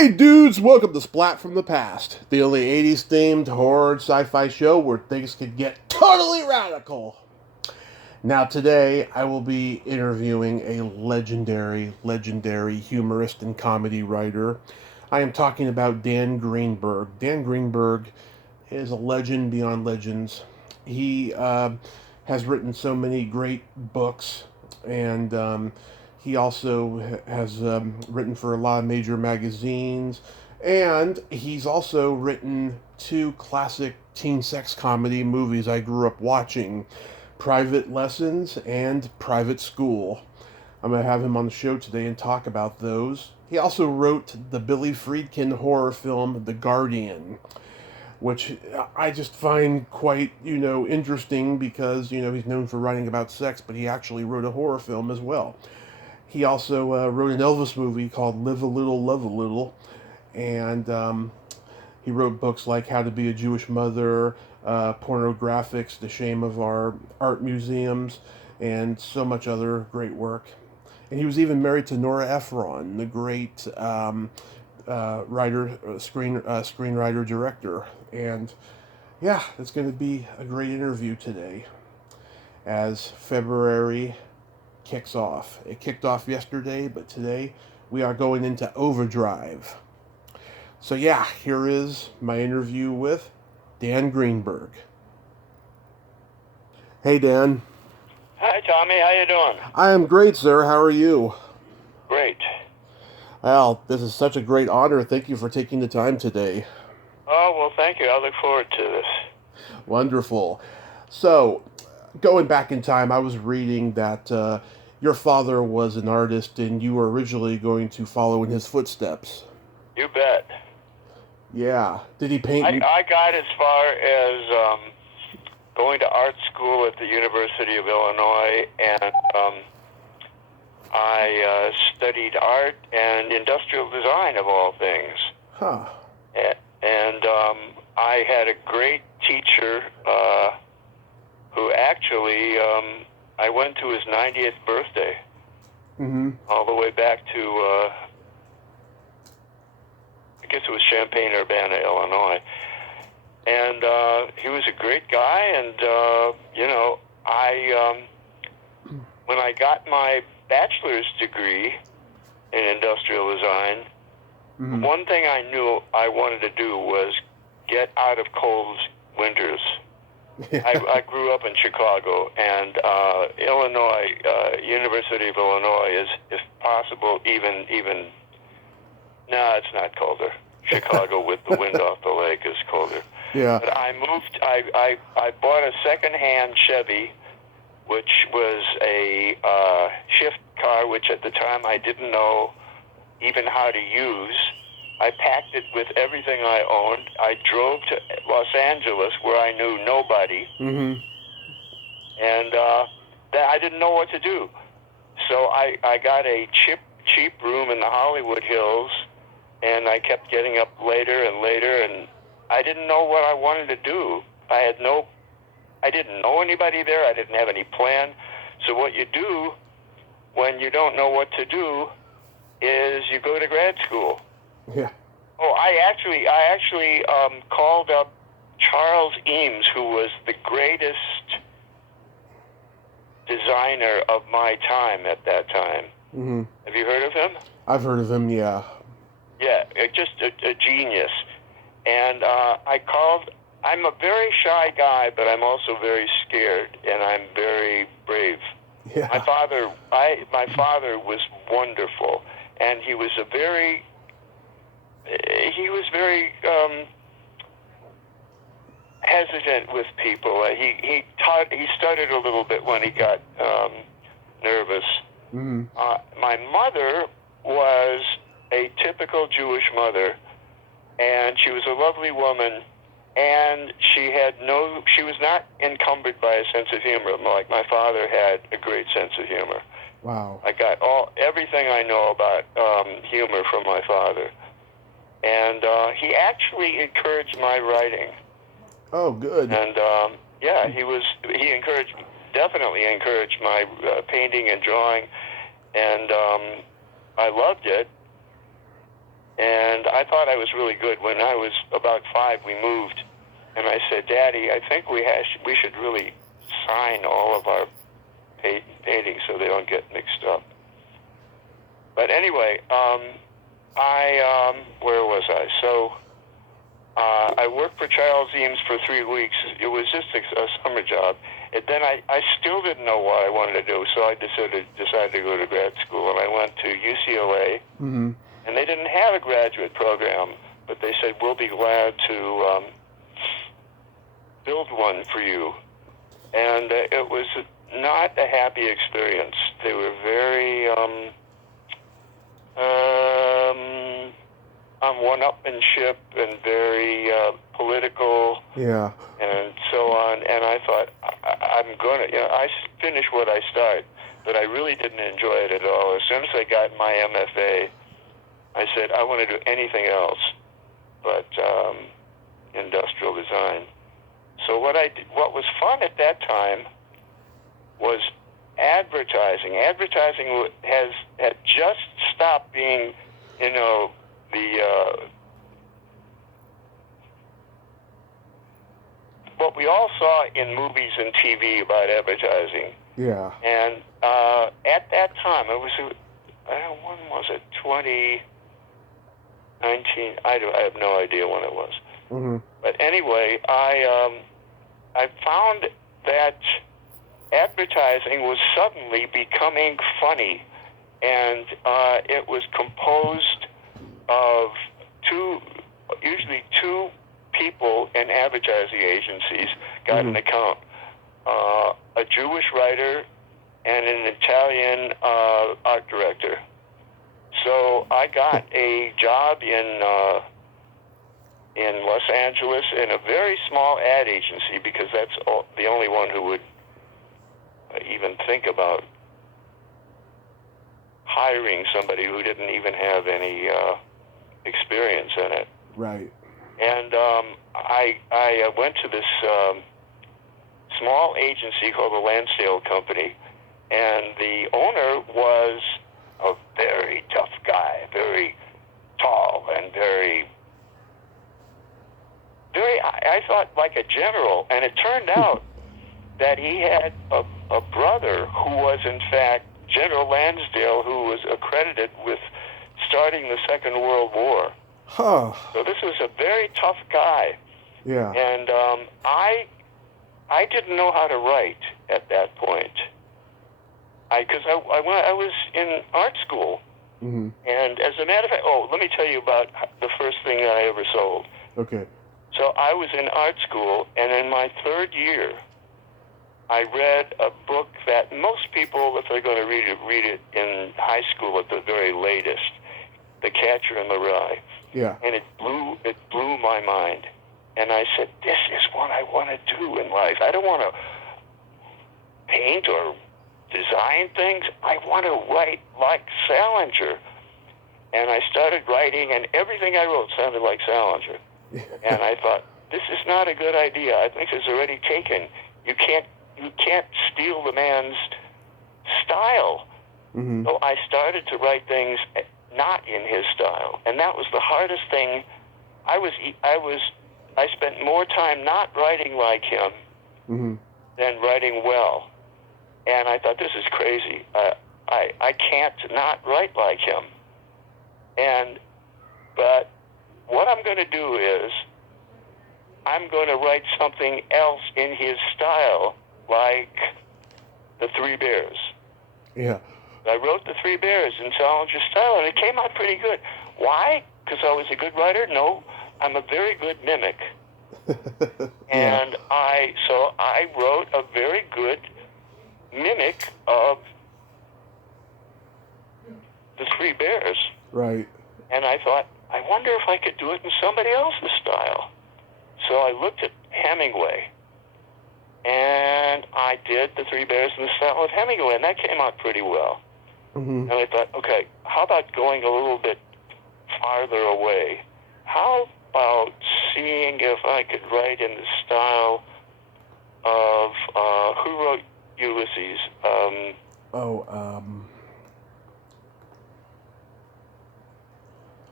Hey dudes, welcome to Splat from the Past, the only 80s themed horror sci-fi show where things can get totally radical. Now today I will be interviewing a legendary humorist and comedy writer. I am talking about Dan Greenburg. Dan Greenburg is a legend beyond legends. He has written so many great books, and he also has written for a lot of major magazines, and he's also written two classic teen sex comedy movies I grew up watching, Private Lessons and Private School. I'm going to have him on the show today and talk about those. He also wrote the Billy Friedkin horror film The Guardian, which I just find quite, interesting because, he's known for writing about sex, but he actually wrote a horror film as well. He also wrote an Elvis movie called Live a Little, Love a Little, and he wrote books like How to Be a Jewish Mother, Pornographics, The Shame of Our Art Museums, and so much other great work. And he was even married to Nora Ephron, the great screenwriter, director. And yeah, it's going to be a great interview today as February kicks off. It kicked off yesterday, but today we are going into overdrive. So yeah, here is my interview with Dan Greenburg. Hey Dan. Hi Tommy, how you doing? I am great, sir. How are you? Great. Well, this is such a great honor. Thank you for taking the time today. Oh, well, thank you. I look forward to this. Wonderful. So, going back in time, I was reading that your father was an artist and you were originally going to follow in his footsteps. You bet. Yeah. Did he paint? I got as far as going to art school at the University of Illinois, and I studied art and industrial design, of all things. Huh. And I had a great teacher who actually, I went to his 90th birthday, all the way back to, I guess it was Champaign-Urbana, Illinois. And he was a great guy, and, when I got my bachelor's degree in industrial design, one thing I knew I wanted to do was get out of cold winters. Yeah. I grew up in Chicago, and Illinois, University of Illinois is, if possible, even. No, it's not colder. Chicago with the wind off the lake is colder. Yeah. But I moved. I bought a second-hand Chevy, which was a shift car, which at the time I didn't know even how to use. I packed it with everything I owned. I drove to Los Angeles, where I knew nobody, and I didn't know what to do. So I got a cheap room in the Hollywood Hills, and I kept getting up later and later, and I didn't know what I wanted to do. I didn't know anybody there. I didn't have any plan. So what you do when you don't know what to do is you go to grad school. Yeah. Oh, I actually called up Charles Eames, who was the greatest designer of my time at that time. Have you heard of him? I've heard of him, yeah. Yeah, just a genius. And I called. I'm a very shy guy, but I'm also very scared, and I'm very brave. Yeah. My father was wonderful, and he was very hesitant with people. He stuttered a little bit when he got nervous. My mother was a typical Jewish mother, and she was a lovely woman, and she was not encumbered by a sense of humor like my father had a great sense of humor. Wow. I got everything I know about humor from my father. And he actually encouraged my writing. Oh, good. And he definitely encouraged my painting and drawing, and I loved it. And I thought I was really good. When I was about 5, we moved, and I said, Daddy, I think we should really sign all of our paintings so they don't get mixed up. But anyway, where was I? So I worked for Charles Eames for 3 weeks. It was just a summer job. And then I still didn't know what I wanted to do, so I decided to go to grad school, and I went to UCLA. Mm-hmm. And they didn't have a graduate program, but they said, we'll be glad to build one for you. And it was not a happy experience. They were very one-upmanship and very political, yeah, and so on. And I thought, I'm going to, I finish what I start, but I really didn't enjoy it at all. As soon as I got my MFA, I said, I want to do anything else but industrial design. So what was fun at that time was advertising. Advertising had just stopped being, what we all saw in movies and TV about advertising. Yeah. And at that time, it was, when was it? 2019. I have no idea when it was. Mm-hmm. But anyway, I found that advertising was suddenly becoming funny, and it was composed of usually two people in advertising agencies got an account, a Jewish writer and an Italian art director. So I got a job in Los Angeles in a very small ad agency, because that's the only one who would even think about hiring somebody who didn't even have any experience in it. Right. And I went to this small agency called the Lansdale Company, and the owner was a very tough guy, very tall and very, I thought, like a general. And it turned out that he had a brother who was, in fact, General Lansdale, who was accredited with starting the Second World War. Huh. So this was a very tough guy. Yeah. And I didn't know how to write at that point. Because I was in art school. Mm-hmm. And as a matter of fact, let me tell you about the first thing that I ever sold. Okay. So I was in art school, and in my 3rd year, I read a book that most people, if they're going to read it in high school at the very latest, The Catcher in the Rye. Yeah. And it blew my mind. And I said, this is what I want to do in life. I don't want to paint or design things. I want to write like Salinger. And I started writing, and everything I wrote sounded like Salinger. And I thought, this is not a good idea. I think it's already taken. You can't steal the man's style. Mm-hmm. So I started to write things not in his style, and that was the hardest thing. I spent more time not writing like him Mm-hmm. than writing well, and I thought, this is crazy. I can't not write like him. But what I'm going to do is I'm going to write something else in his style, like the Three Bears. Yeah. I wrote the Three Bears in Salinger's style, and it came out pretty good. Why? Because I was a good writer? No, I'm a very good mimic. Yeah. And I wrote a very good mimic of the Three Bears. Right. And I thought, I wonder if I could do it in somebody else's style. So I looked at Hemingway, and I did the Three Bears in the style of Hemingway, and that came out pretty well. Mm-hmm. And I thought, okay, how about going a little bit farther away? How about seeing if I could write in the style of, who wrote Ulysses?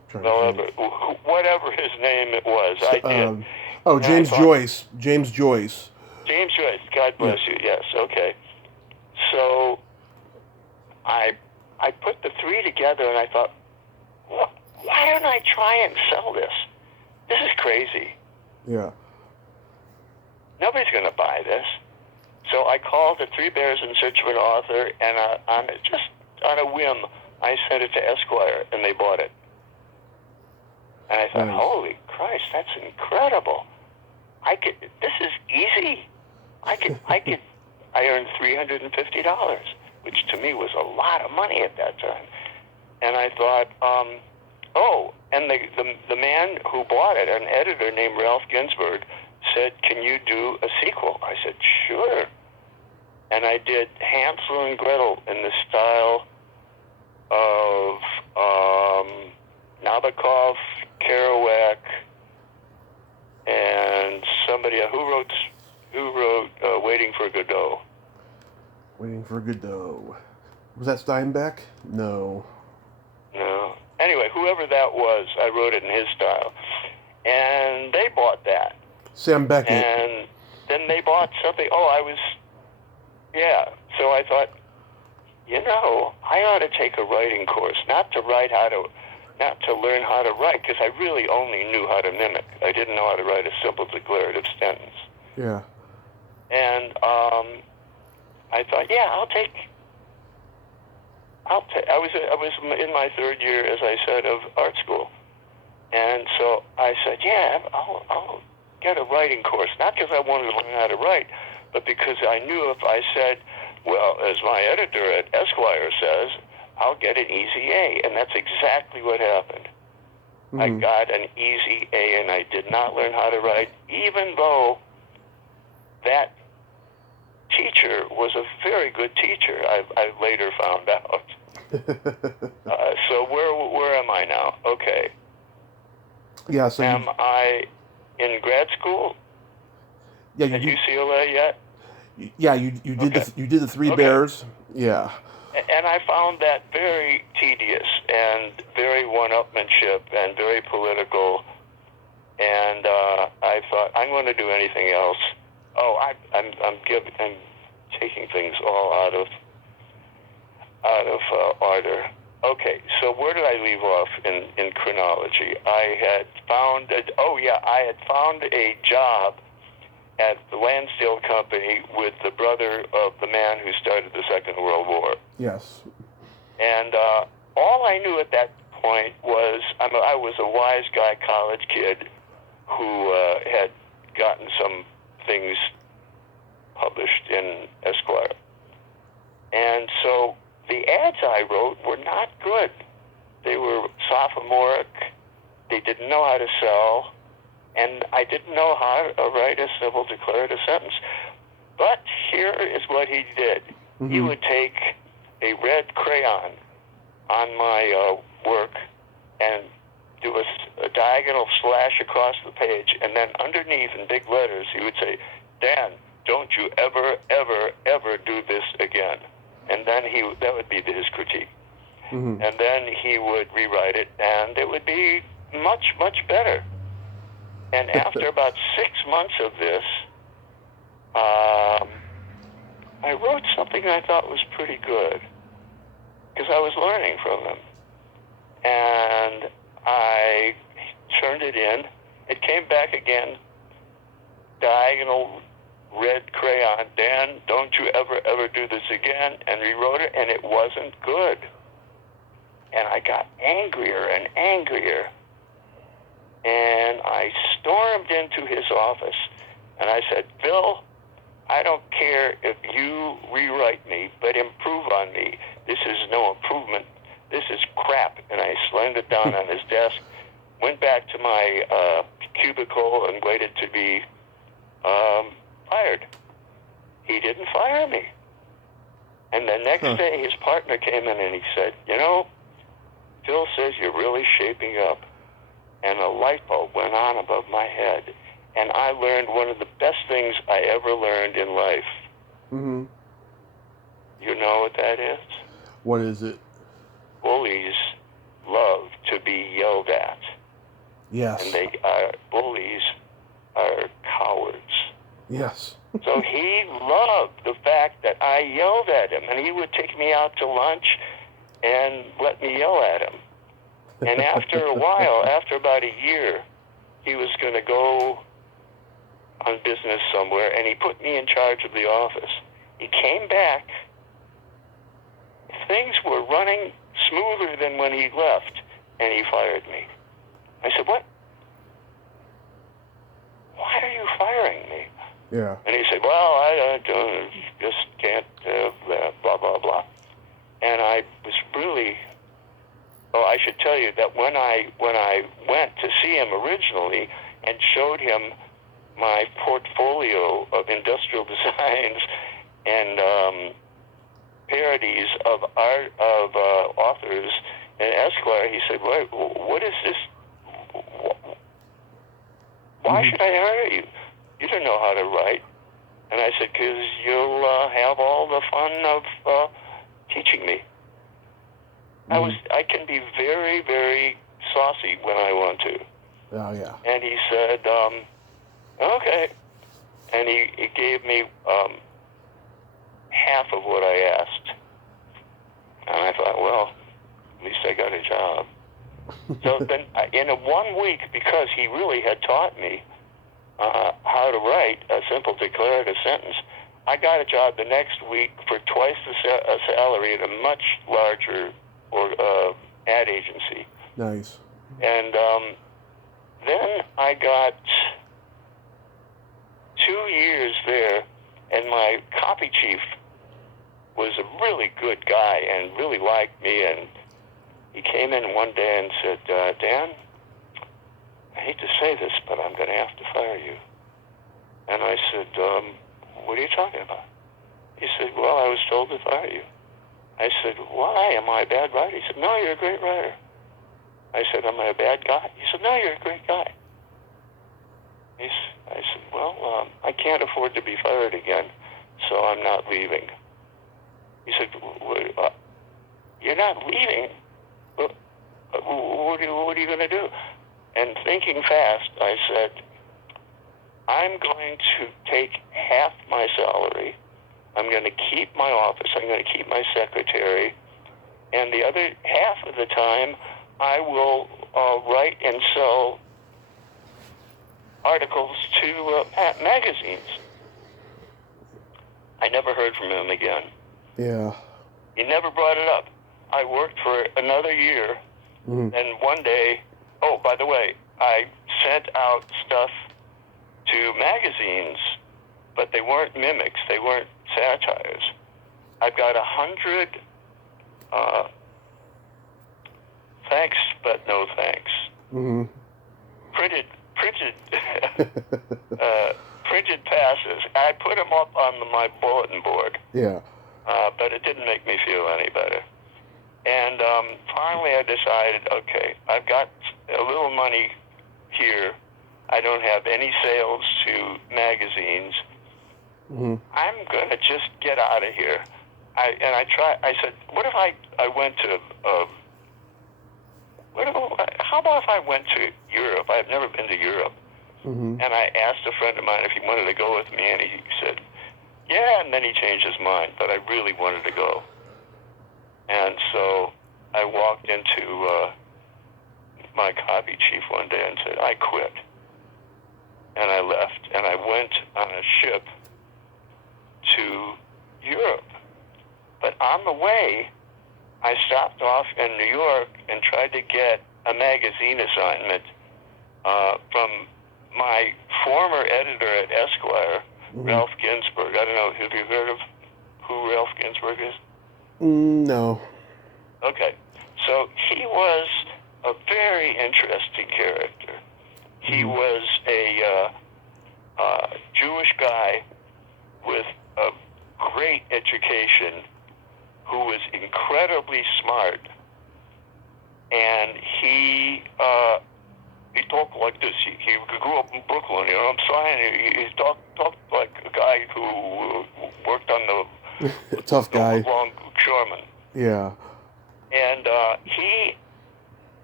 whatever his name it was. I did. James Joyce. James Joyce. James Joyce. God bless you. Yes. Okay. So I put the three together, and I thought, why don't I try and sell this? This is crazy. Yeah. Nobody's going to buy this. So I called the Three Bears in Search of an Author, and just on a whim, I sent it to Esquire, and they bought it. And I thought, holy Christ, that's incredible. This is easy. I earned $350, which to me was a lot of money at that time. And I thought, and the man who bought it, an editor named Ralph Ginsburg, said, can you do a sequel? I said, sure. And I did Hansel and Gretel in the style of Nabokov, Kerouac, and somebody who wrote Waiting for Godot. Waiting for Godot. Was that Steinbeck? No. Anyway, whoever that was, I wrote it in his style. And they bought that. Sam Beckett. And then they bought something. So I thought, I ought to take a writing course, not to learn how to write, because I really only knew how to mimic. I didn't know how to write a simple declarative sentence. Yeah. And I thought, I was in my third year, as I said, of art school. And so I said, I'll get a writing course, not because I wanted to learn how to write, but because I knew if I said, well, as my editor at Esquire says, I'll get an easy A. And that's exactly what happened. Mm-hmm. I got an easy A, and I did not learn how to write, even though that teacher was a very good teacher, I later found out. So where am I now? Okay. Yeah. So am I in grad school? Yeah. At UCLA yet? Yeah. You did the Three Bears. Yeah. And I found that very tedious and very one-upmanship and very political. And I thought, I'm going to do anything else. I'm taking things all out of order. Okay, so where did I leave off in chronology? I had found a job at the Lansdale Company with the brother of the man who started the Second World War. Yes. And all I knew at that point was I was a wise guy college kid who had gotten some things published in Esquire. And so the ads I wrote were not good. They were sophomoric. They didn't know how to sell. And I didn't know how to write a civil declarative sentence. But here is what he did. Mm-hmm. He would take a red crayon on my work and do a diagonal slash across the page, and then underneath in big letters he would say, Dan, don't you ever, ever, ever do this again. And then that would be his critique. Mm-hmm. And then he would rewrite it, and it would be much, much better. And after about 6 months of this, I wrote something I thought was pretty good, because I was learning from him. And I turned it in. It came back again, diagonal red crayon, Dan, don't you ever, ever do this again, and rewrote it, and it wasn't good. And I got angrier and angrier. And I stormed into his office, and I said, Bill, I don't care if you rewrite me, but improve on me. This is no improvement. This is crap. And I slammed it down on his desk, went back to my cubicle, and waited to be fired. He didn't fire me. And the next day, his partner came in and he said, Phil says you're really shaping up. And a light bulb went on above my head. And I learned one of the best things I ever learned in life. Mm-hmm. You know what that is? What is it? Bullies love to be yelled at. Yes. And bullies are cowards. Yes. So he loved the fact that I yelled at him, and he would take me out to lunch and let me yell at him. And after a while, after about a year, he was going to go on business somewhere, and he put me in charge of the office. He came back. Things were running smoother than when he left, and he fired me. I said, "What? Why are you firing me?" Yeah. And he said, "Well, I just can't, blah, blah, blah." And I was really, I should tell you that when I went to see him originally and showed him my portfolio of industrial designs and parodies of art of authors in Esquire, he said, "What is this? Why should I hire you? You don't know how to write." And I said, "Because you'll have all the fun of teaching me." I can be very, very saucy when I want to. Oh, yeah. And he said, "Okay." And he gave me half of what I asked. And I thought, well, at least I got a job. So then in a 1 week, because he really had taught me how to write a simple declarative sentence, I got a job the next week for twice the salary at a much larger ad agency. Nice. And then I got 2 years there, and my copy chief was a really good guy and really liked me. And he came in one day and said, "Dan, I hate to say this, but I'm going to have to fire you." And I said, "What are you talking about?" He said, "Well, I was told to fire you." I said, "Why? Am I a bad writer?" He said, "No, you're a great writer." I said, "Am I a bad guy?" He said, "No, you're a great guy." I said, "Well, I can't afford to be fired again, so I'm not leaving." He said, "You're not leaving? What are you going to do?" And thinking fast, I said, "I'm going to take half my salary. I'm going to keep my office. I'm going to keep my secretary. And the other half of the time, I will write and sell articles to magazines." I never heard from him again. Yeah. He never brought it up. I worked for another year, and one day, by the way, I sent out stuff to magazines, but they weren't mimics. They weren't satires. I've got 100 thanks, but no thanks. Printed printed passes. I put them up on my bulletin board. Yeah. But it didn't make me feel any better. And finally I decided, okay, I've got a little money here. I don't have any sales to magazines. I'm going to just get out of here. I said, what if I went to, how about if I went to Europe? I've never been to Europe. And I asked a friend of mine if he wanted to go with me, and he said, yeah, and then he changed his mind, but I really wanted to go. And so I walked into my copy chief one day and said, I quit. And I left, and I went on a ship to Europe. But on the way, I stopped off in New York and tried to get a magazine assignment from my former editor at Esquire, Ralph Ginsburg. I don't know, have you heard of who Ralph Ginsburg is? No. Okay. So he was a very interesting character. He was a Jewish guy with a great education who was incredibly smart. And he talked like this. He grew up in Brooklyn, you know what I'm saying? He talked like a guy who worked on the tough guy. Longshoreman. Yeah. And he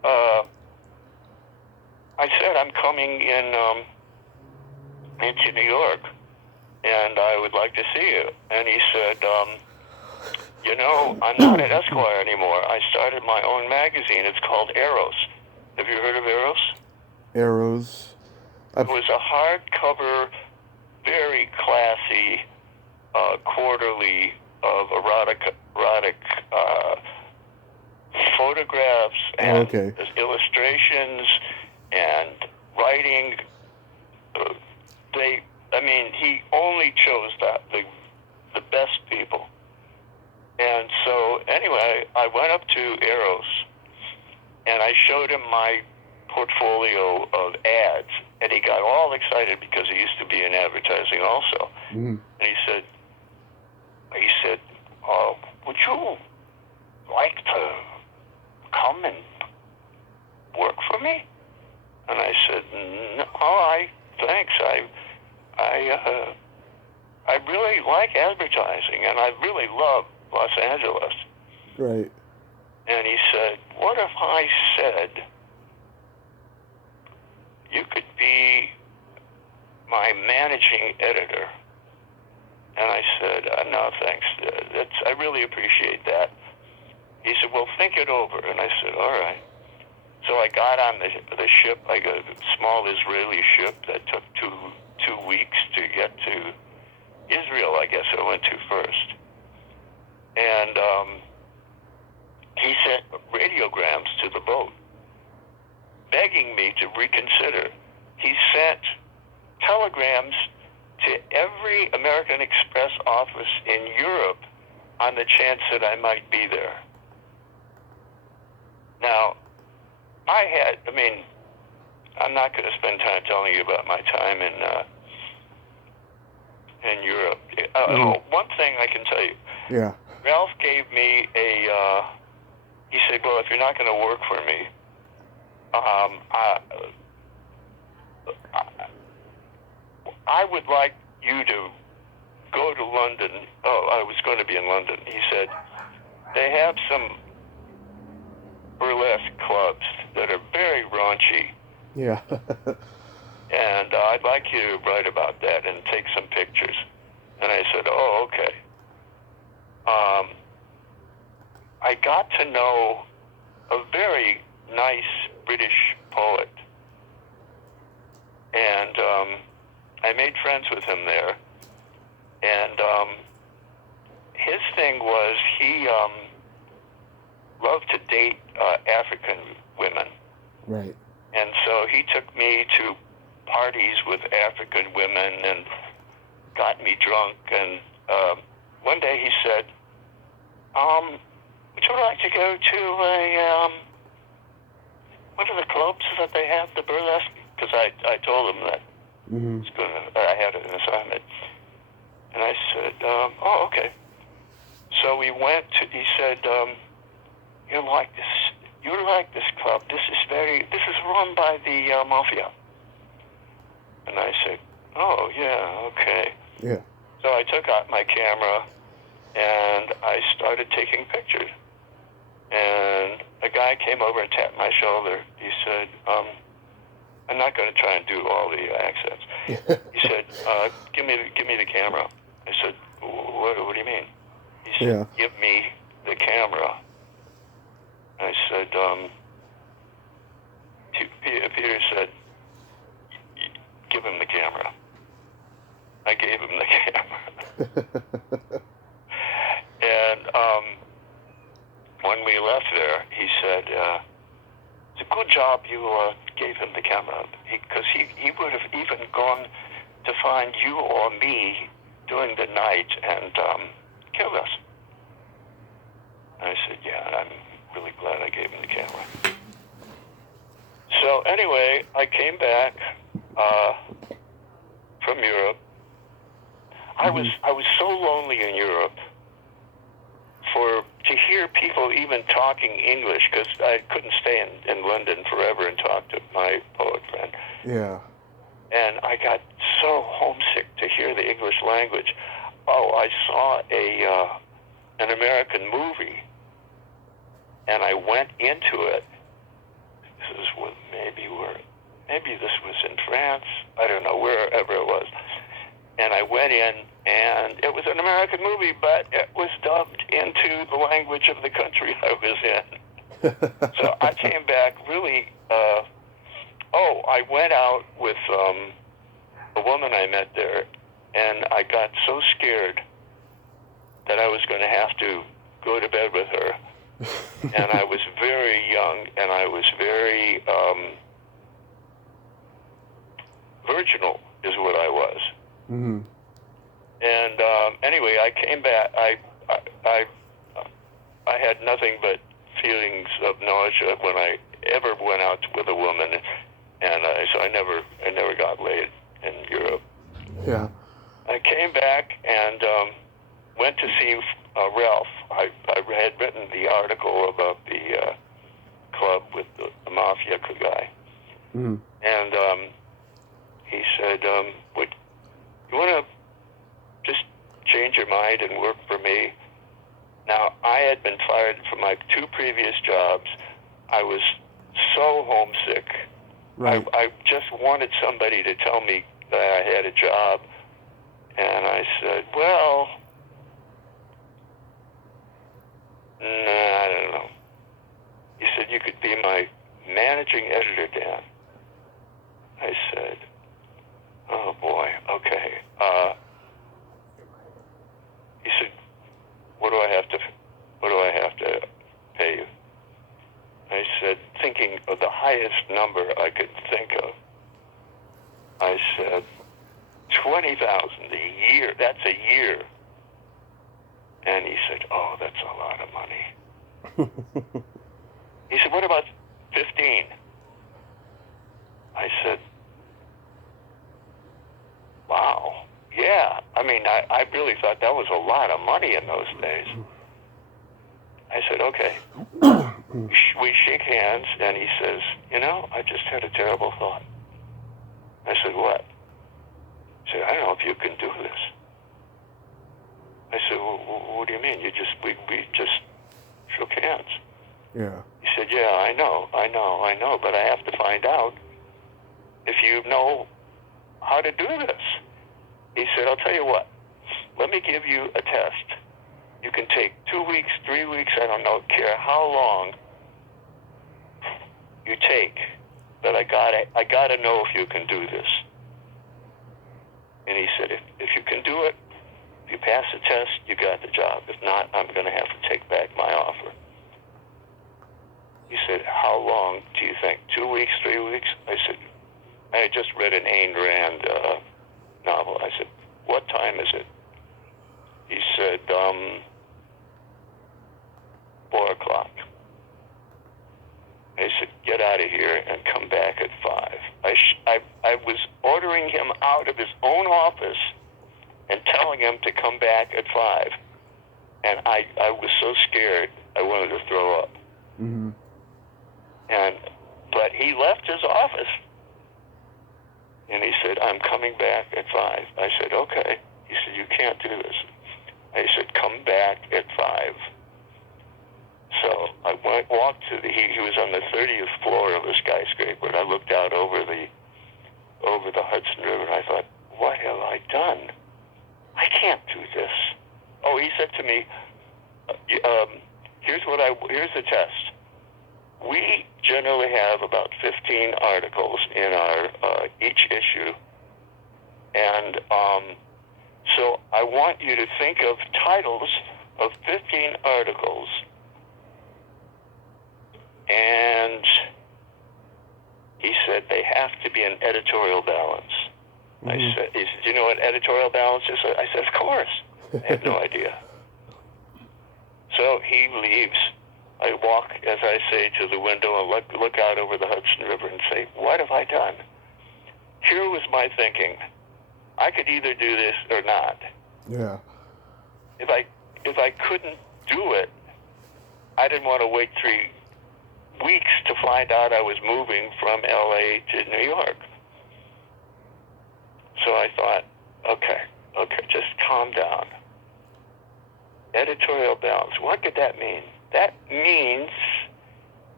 I said, I'm coming into New York, and I would like to see you. And he said, I'm not at Esquire anymore. I started my own magazine. It's called Eros. Have you heard of Eros? Arrows. It was a hardcover, very classy, quarterly of erotic photographs and illustrations and writing. He only chose the best people. And so, anyway, I went up to Eros, and I showed him my portfolio of ads, and he got all excited because he used to be in advertising also. Mm-hmm. And he said, would you like to come and work for me? And I said, no, all right, thanks. I really like advertising, and I really love Los Angeles. Right. And he said, what if I said you could be my managing editor? And I said, no, thanks. I really appreciate that. He said, well, think it over. And I said, all right. So I got on the ship, like a small Israeli ship that took two weeks to get to Israel, I guess I went to first. And he sent radiograms to the boat, begging me to reconsider. He sent telegrams to every American Express office in Europe on the chance that I might be there. Now, I'm not going to spend time telling you about my time in Europe. One thing I can tell you. Yeah. Ralph gave me he said, well, if you're not going to work for me, I would like you to go to London. Oh, I was going to be in London. He said, they have some burlesque clubs that are very raunchy. Yeah. And I'd like you to write about that and take some pictures. And I said, oh, okay. I got to know a very nice British poet. And I made friends with him there. And his thing was he loved to date African women. Right. And so he took me to parties with African women and got me drunk. And one day he said, would you like to go to one of the clubs that they have, the burlesque? Because I told him that I had an assignment. And I said, oh, okay. So we went to, he said, you like this club. This is run by the mafia. And I said, oh, yeah, okay. Yeah. So I took out my camera and I started taking pictures. And a guy came over and tapped my shoulder. He said, I'm not going to try and do all the accents. He said, give me the camera. I said, what do you mean? He said, give me the camera. I said, Peter said, give him the camera. I gave him the camera. And when we left there, he said, it's a good job you gave him the camera, because he would have even gone to find you or me during the night and killed us. And I said, yeah, I'm really glad I gave him the camera. So anyway, I came back from Europe. I was so lonely in Europe to hear people even talking English, because I couldn't stay in London forever and talk to my poet friend. Yeah. And I got so homesick to hear the English language. Oh, I saw an American movie, and I went into it maybe this was in France. I don't know, wherever it was. And I went in, and it was an American movie, but it was dubbed into the language of the country I was in. So I came back really, I went out with a woman I met there, and I got so scared that I was going to have to go to bed with her. And I was very young, and I was very virginal is what I was. Mm-hmm. And anyway, I came back. I had nothing but feelings of nausea when I ever went out with a woman, and so I never got laid in Europe. Yeah. I came back and went to see Ralph. I had written the article about the club with the mafia guy, Mm-hmm. and he said, "Would you want to just change your mind and work for me?" Now, I had been fired from my 2 previous jobs. I was so homesick. Right. I just wanted somebody to tell me that I had a job. And I said, well, nah, I don't know. He said, you could be my managing editor, Dan. I said, oh boy, okay. He said, what do I have to pay you? I said, thinking of the highest number I could think of. I said, $20,000 a year. That's a year. And he said, oh, that's a lot of money. He said, what about 15? I said, wow. Yeah. I mean, I really thought that was a lot of money in those days. I said, okay. We shake hands, and he says, I just had a terrible thought. I said, what? He said, I don't know if you can do this. I said, well, what do you mean? We just shook hands. Yeah. He said, yeah, I know, but I have to find out if you know how to do this. He said, I'll tell you what, let me give you a test. You can take 2 weeks, 3 weeks, I don't know, care how long you take, but I gotta know if you can do this. And he said, if you can do it, if you pass the test, you got the job. If not, I'm going to have to take back my offer. He said, how long do you think? 2 weeks, 3 weeks? I said, I had just read an Ayn Rand novel. I said, what time is it? He said, 4 o'clock. I said, get out of here and come back at 5. I was ordering him out of his own office and telling him to come back at 5. And I was so scared, I wanted to throw up. Mm-hmm. But he left his office. And he said, I'm coming back at 5. I said, okay. He said, you can't do this. I said, come back at 5. So I walked to he was on the 30th floor of a skyscraper, and I looked out over the Hudson River, and I thought, what have I done? I can't do this. Oh, he said to me, here's the test. We generally have about 15 articles in our each issue, and so I want you to think of titles of 15 articles, and he said they have to be an editorial balance. Mm-hmm. He said, do you know what editorial balance is? I said, of course. I had no idea. So he leaves. I walk, as I say, to the window and look out over the Hudson River and say, what have I done? Here was my thinking. I could either do this or not. Yeah. If I couldn't do it, I didn't want to wait 3 weeks to find out I was moving from L.A. to New York. So I thought, okay, just calm down. Editorial balance, what could that mean? That means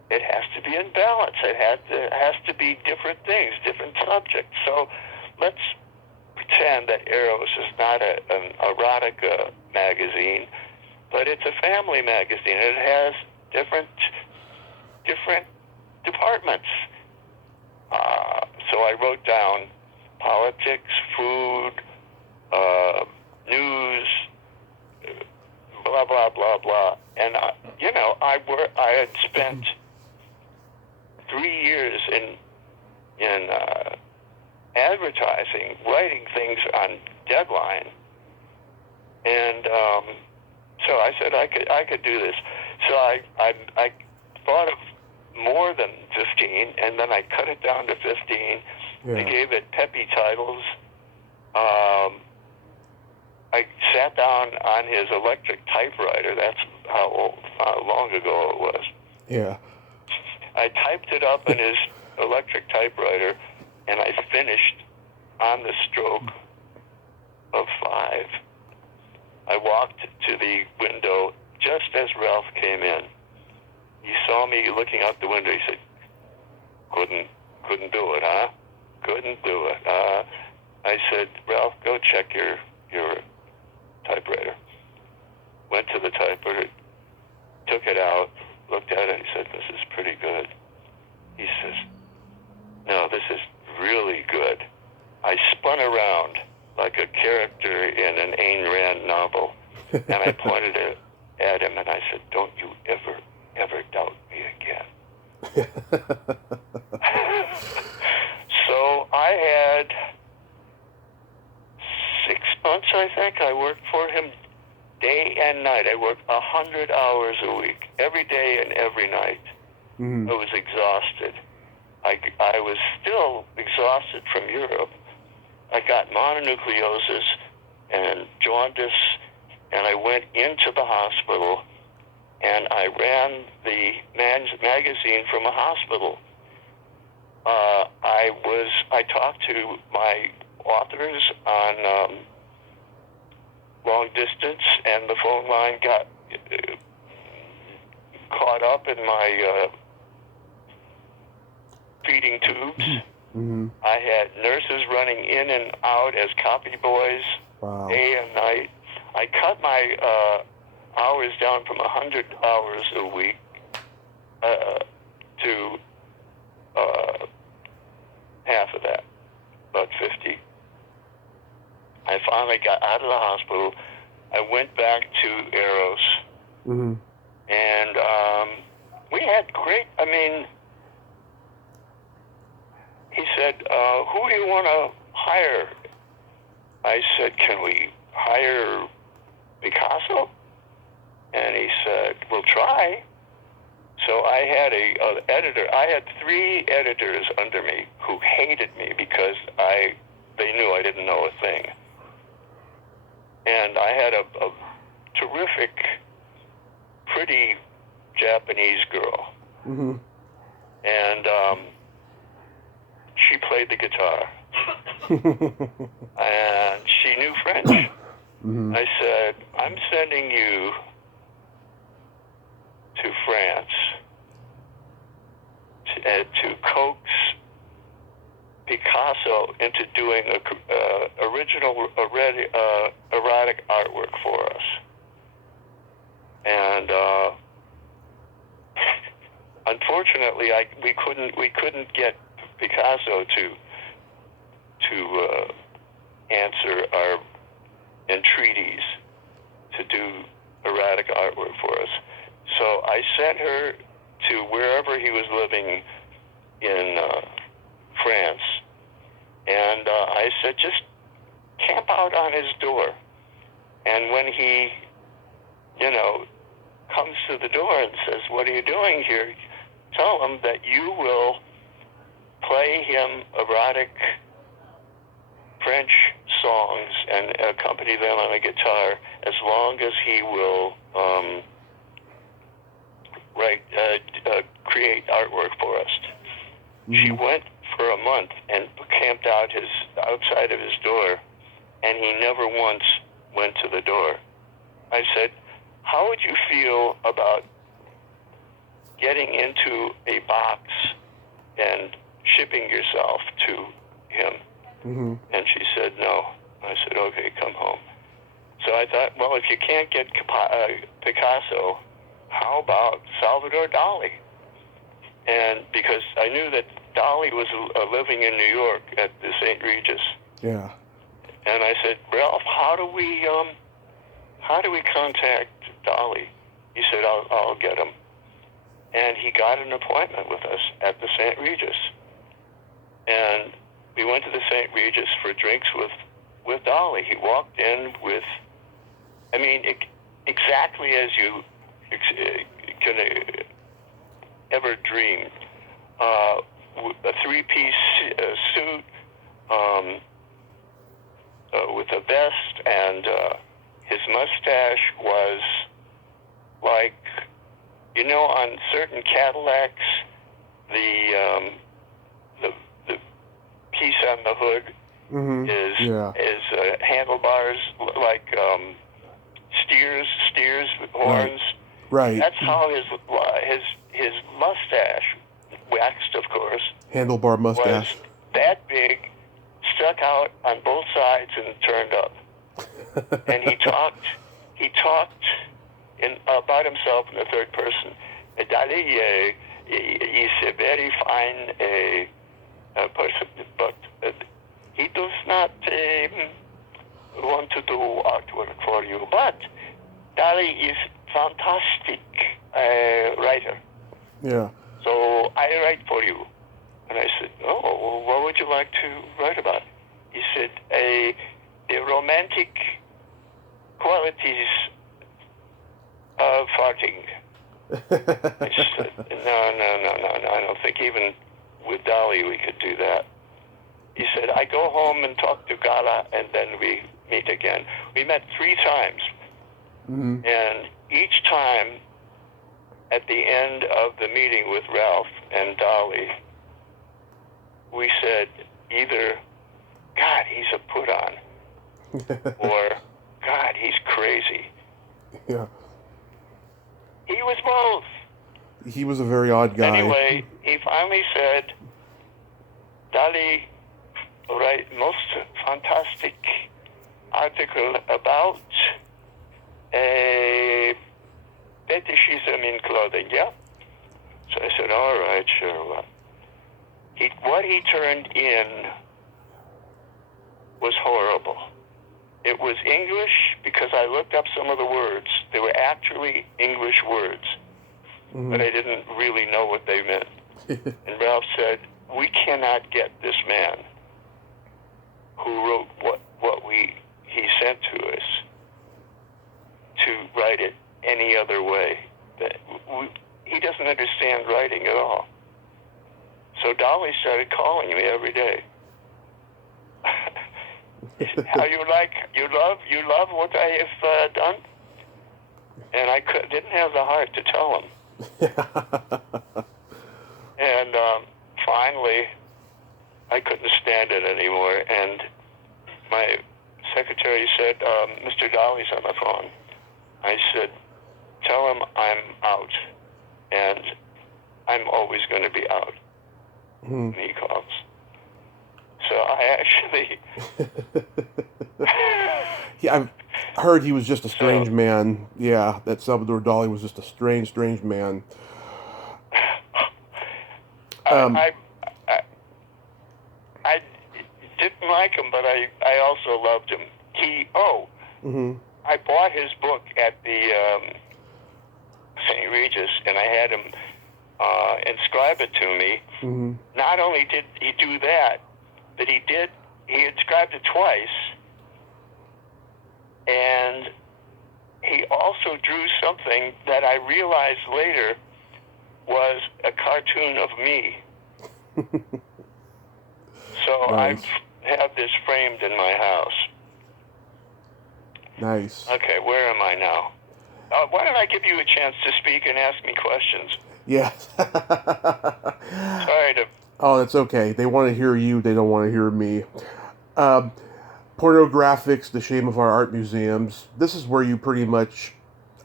it has to be in balance. It has to be different things, different subjects. So let's pretend that Eros is not an erotica magazine, but it's a family magazine. It has different departments. So I wrote down politics, food, news, blah blah blah blah, and I had spent 3 years in advertising, writing things on deadline, and so I said I could do this. So I thought of more than 15, and then I cut it down to 15. Yeah. I gave it peppy titles. I sat down on his electric typewriter. That's how long ago it was. Yeah. I typed it up in his electric typewriter, and I finished on the stroke of 5. I walked to the window just as Ralph came in. He saw me looking out the window. He said, couldn't do it, huh? Couldn't do it. I said, Ralph, go check your typewriter. Went to the typewriter, took it out, looked at it, and said, this is pretty good. He says, no, this is really good. I spun around like a character in an Ayn Rand novel, and I pointed it at him, and I said, don't you ever doubt me again. So I had 6 months, I think. I worked for him day and night. I worked 100 hours a week, every day and every night. Mm-hmm. I was exhausted. I was still exhausted from Europe. I got mononucleosis and jaundice, and I went into the hospital, and I ran the magazine from a hospital. I talked to my authors on long distance, and the phone line got caught up in my feeding tubes. Mm-hmm. I had nurses running in and out as copy boys, Wow. day and night. I cut my hours down from 100 hours a week to half of that, about 50. I finally got out of the hospital. I went back to Eros, Mm-hmm. and we had great, he said, who do you want to hire? I said, can we hire Picasso? And he said, we'll try. So I had an editor. I had 3 editors under me who hated me because they knew I didn't know a thing. And I had a terrific, pretty Japanese girl. Mm-hmm. And she played the guitar. And she knew French. Mm-hmm. I said, I'm sending you to France to coax Picasso into doing original erotic artwork for us. And unfortunately, we couldn't get Picasso to answer our entreaties to do erratic artwork for us. So I sent her to wherever he was living in France, and I said, just camp out on his door. And when he, comes to the door and says, what are you doing here? Tell him that you will play him erotic French songs and accompany them on a guitar as long as he will create artwork for us. Mm-hmm. She went for a month and camped out outside of his door, and he never once went to the door. I said, how would you feel about getting into a box and shipping yourself to him? Mm-hmm. And she said, no. I said, okay, come home. So I thought, well, if you can't get Picasso, how about Salvador Dali? And because I knew that Dali was living in New York at the St. Regis. Yeah. And I said, Ralph, how do we contact Dali? He said, I'll get him. And he got an appointment with us at the St. Regis. And we went to the St. Regis for drinks with Dali. He walked in with, I mean, exactly as you could ever dreamed. A three-piece suit with a vest, and his mustache was like, you know, on certain Cadillacs, the piece on the hood is handlebars like steers with horns. Right. That's how his mustache, waxed of course, handlebar mustache, was that big, stuck out on both sides and turned up. And he talked about himself in the third person. Dali is a very fine person, but he does not want to do artwork for you. But Dali is fantastic writer. Yeah. So I write for you. And I said, oh, well, what would you like to write about? He said, the romantic qualities of farting. I said, no, I don't think even with Dali we could do that. He said, I go home and talk to Gala, and then we meet again. We met 3 times. Mm-hmm. And each time, at the end of the meeting with Ralph and Dali, we said either, God, he's a put-on, or, God, he's crazy. Yeah. He was both. He was a very odd guy. Anyway, he finally said, Dali, write most fantastic article about fetishism in clothing, yeah? So I said, all right, sure. Well, what he turned in was horrible. It was English because I looked up some of the words. They were actually English words, but I didn't really know what they meant. And Ralph said, we cannot get this man who wrote what he sent to us to write it any other way. He doesn't understand writing at all. So Dolly started calling me every day. How you love what I have done? And I didn't have the heart to tell him. And finally, I couldn't stand it anymore. And my secretary said, Mr. Dolly's on the phone. I said, tell him I'm out. And I'm always going to be out. And he calls. So I actually... Yeah, I've heard he was just a strange man. Yeah, that Salvador Dali was just a strange man. I didn't like him, but I also loved him. I bought his book at the St. Regis, and I had him inscribe it to me. Not only did he do that, but he inscribed it twice, and he also drew something that I realized later was a cartoon of me. So Nice. I have this framed in my house. Nice. Okay, where am I now? Why don't I give you a chance to speak and ask me questions? Yeah. Sorry to... Oh, that's okay. They want to hear you. They don't want to hear me. Pornographics, the shame of our art museums. This is where you pretty much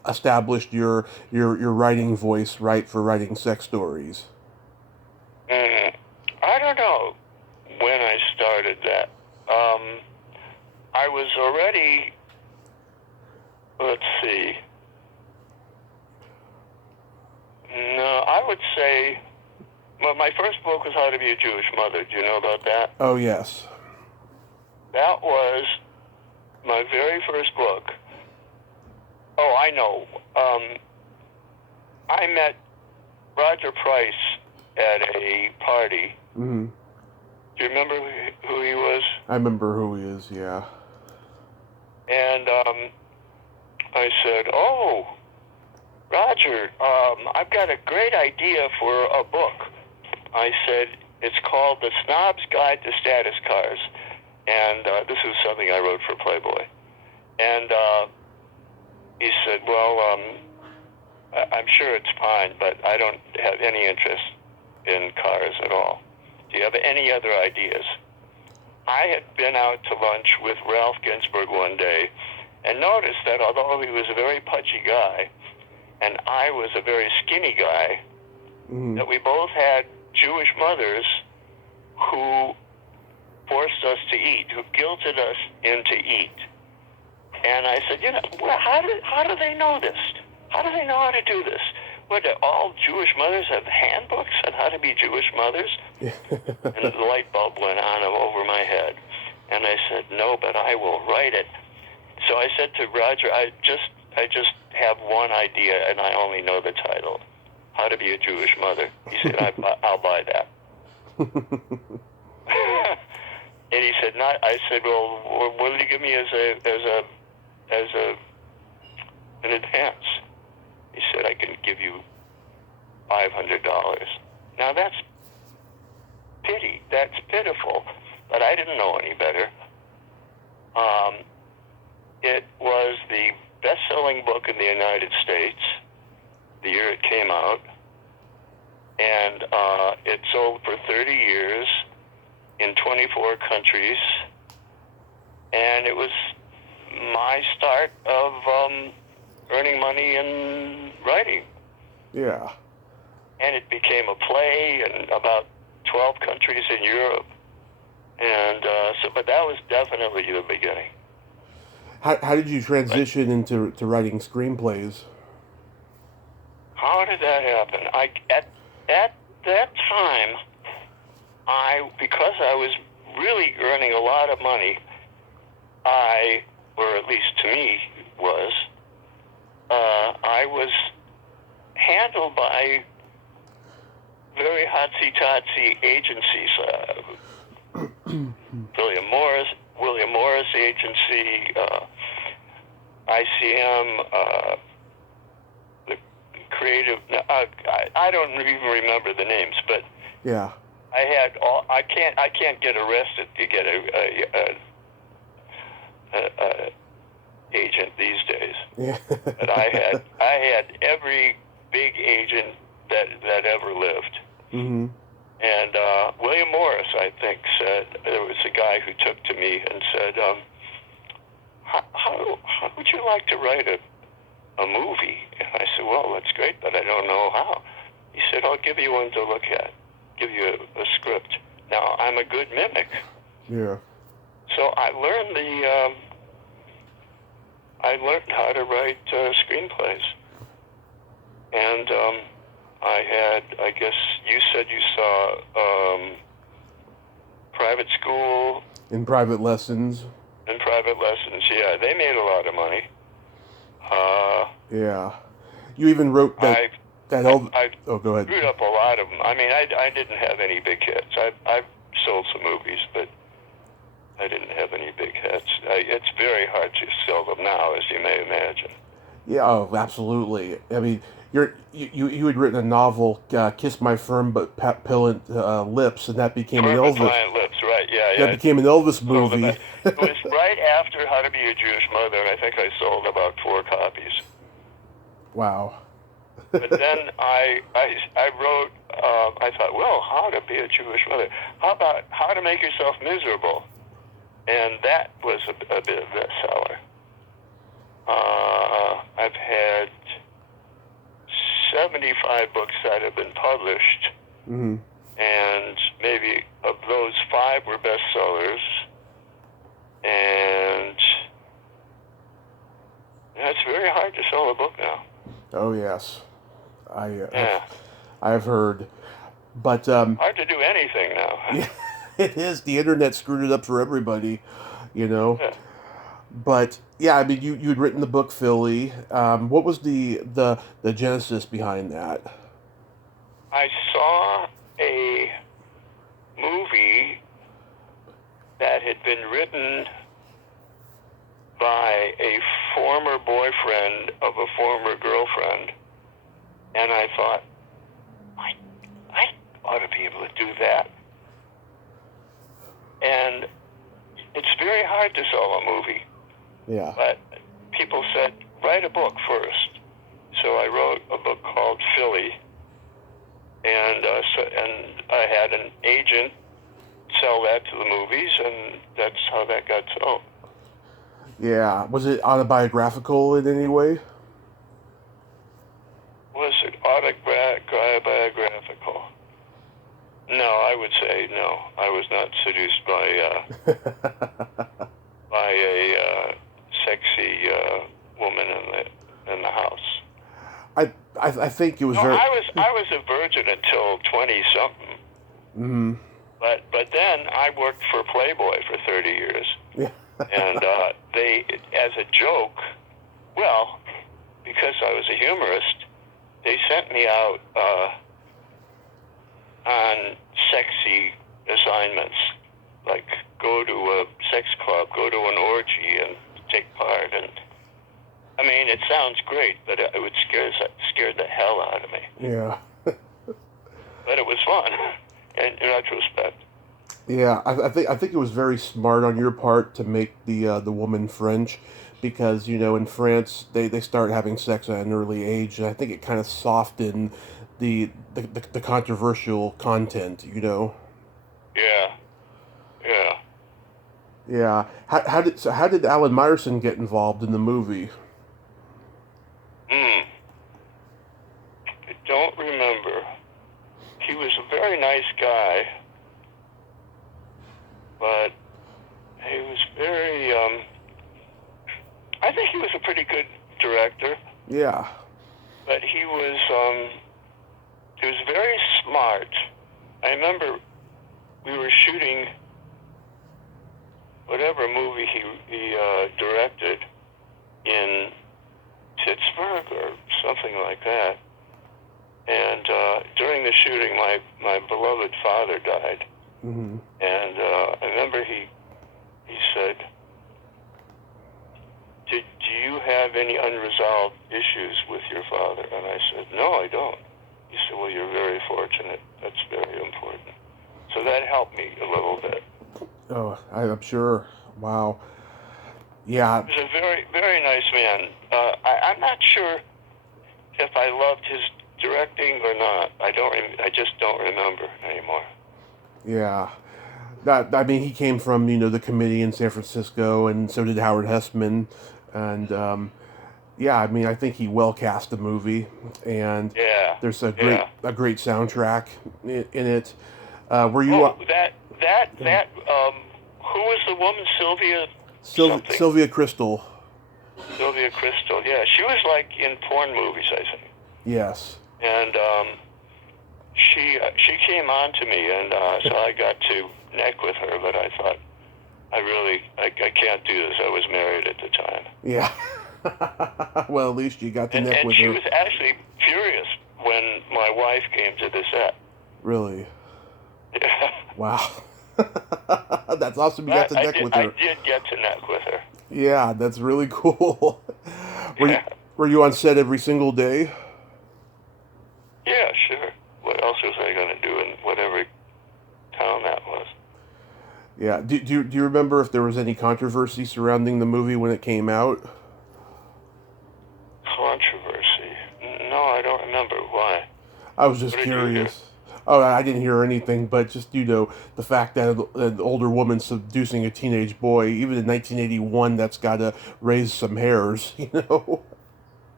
established your writing voice, right, for writing sex stories? I don't know when I started that. I was already, let's see. No, I would say, well, my first book was How to Be a Jewish Mother. Do you know about that? Oh, yes. That was my very first book. Oh, I know. I met Roger Price at a party. Mm-hmm. Do you remember who he was? I remember who he is, yeah. And I said, "Oh, Roger, I've got a great idea for a book." I said, "It's called The Snob's Guide to Status Cars." And this was something I wrote for Playboy. And he said, "Well, I'm sure it's fine, but I don't have any interest in cars at all. Do you have any other ideas?" I had been out to lunch with Ralph Ginsburg one day and noticed that although he was a very pudgy guy and I was a very skinny guy, that we both had Jewish mothers who forced us to eat, who guilted us into eat. And I said, well, how do they know this? How do they know how to do this? What, do all Jewish mothers have handbooks on how to be Jewish mothers? And the light bulb went on over my head. And I said, no, but I will write it. So I said to Roger, I just have one idea, and I only know the title, How to Be a Jewish Mother. He said, I'll buy that. And he said, not. I said, well, what did you give me as an advance? He said, I can give you $500. Now that's pity. That's pitiful. But I didn't know any better. It was the best-selling book in the United States the year it came out, and it sold for 30 years in 24 countries, and it was my start of earning money in writing. Yeah. And it became a play in about 12 countries in Europe, and but that was definitely the beginning. How did you transition into writing screenplays? How did that happen? At that time, because I was really earning a lot of money, or at least to me I was handled by very hotsy-totsy agencies. William Morris Agency, ICM, the creative. I don't even remember the names, but yeah, I had all. I can't get arrested to get a agent these days. Yeah. But I had every big agent that ever lived. Mm-hmm. And William Morris, I think, said, there was a guy who took to me and said, how would you like to write a movie? And I said, well, that's great, but I don't know how. He said, I'll give you one to look at, give you a script. Now, I'm a good mimic. Yeah. So I learned how to write screenplays. And I guess you said you saw Private School. In Private Lessons. In Private Lessons, yeah. They made a lot of money. Yeah. You even wrote that... I go ahead. screwed up a lot of them. I mean, I didn't have any big hits. I've sold some movies, but I didn't have any big hits. It's very hard to sell them now, as you may imagine. Yeah, oh, absolutely. I mean, you had written a novel, Kiss My Firm But Pillant Lips, and that became an Elvis. Firm Lips, right? Yeah. That became an Elvis movie. It was right after How to Be a Jewish Mother, and I think I sold about 4 copies. Wow. But then I wrote. I thought, well, How to Be a Jewish Mother. How about How to Make Yourself Miserable? And that was a bit of a bestseller. I've had 75 books that have been published, and maybe of those 5 were bestsellers, and it's very hard to sell a book now. Oh yes, I've heard, but hard to do anything now. Yeah, it is. The internet screwed it up for everybody, you know. Yeah. But yeah, I mean, you'd written the book Philly. What was the genesis behind that? I saw a movie that had been written by a former boyfriend of a former girlfriend, and I thought, I ought to be able to do that. And it's very hard to sell a movie. Yeah. But people said, write a book first. So I wrote a book called Philly, and I had an agent sell that to the movies, and that's how that got sold. Yeah. Was it autobiographical in any way? Was it autobiographical? No, I would say no. I was not seduced by a sexy woman in the house. I think it was no, very. I was a virgin until 20-something. Mm-hmm. But then I worked for Playboy for 30 years. Yeah. And they, as a joke, well, because I was a humorist, they sent me out on sexy assignments, like go to a sex club, go to an orgy, and take part. And I mean, it sounds great, but it would scare the hell out of me. Yeah. But it was fun, in retrospect. Yeah, I think it was very smart on your part to make the woman French, because in France they start having sex at an early age, and I think it kind of softened the controversial content. Yeah. Yeah. How did Alan Myerson get involved in the movie? I don't remember. He was a very nice guy, but he was very, I think he was a pretty good director. Yeah. But he was very smart. I remember we were shooting whatever movie he directed in Pittsburgh or something like that. And during the shooting, my beloved father died. Mm-hmm. And I remember he said, do you have any unresolved issues with your father? And I said, no, I don't. He said, well, you're very fortunate. That's very important. So that helped me a little bit. Oh, I'm sure. Wow. Yeah. He was a very, very nice man. I'm not sure if I loved his directing or not. I just don't remember anymore. Yeah. I mean, he came from, the committee in San Francisco, and so did Howard Hessman. And, yeah, I mean, I think he well cast the movie. And there's a great soundtrack in it. Were you... who was the woman? Sylvia Crystal. Sylvia Crystal, yeah. She was like in porn movies, I think. Yes. And she came on to me, and so I got to neck with her, but I thought, I can't do this. I was married at the time. Yeah. Well, at least you got to neck with her. And she was actually furious when my wife came to the set. Really? Yeah. Wow. That's awesome. You got to neck with her. I did get to neck with her. Yeah, that's really cool. Were you on set every single day? Yeah, sure. What else was I going to do in whatever town that was? Yeah. Do you remember if there was any controversy surrounding the movie when it came out? Controversy? No, I don't remember. Why? I was just curious. Oh, I didn't hear anything, but just, the fact that an older woman seducing a teenage boy, even in 1981, that's got to raise some hairs,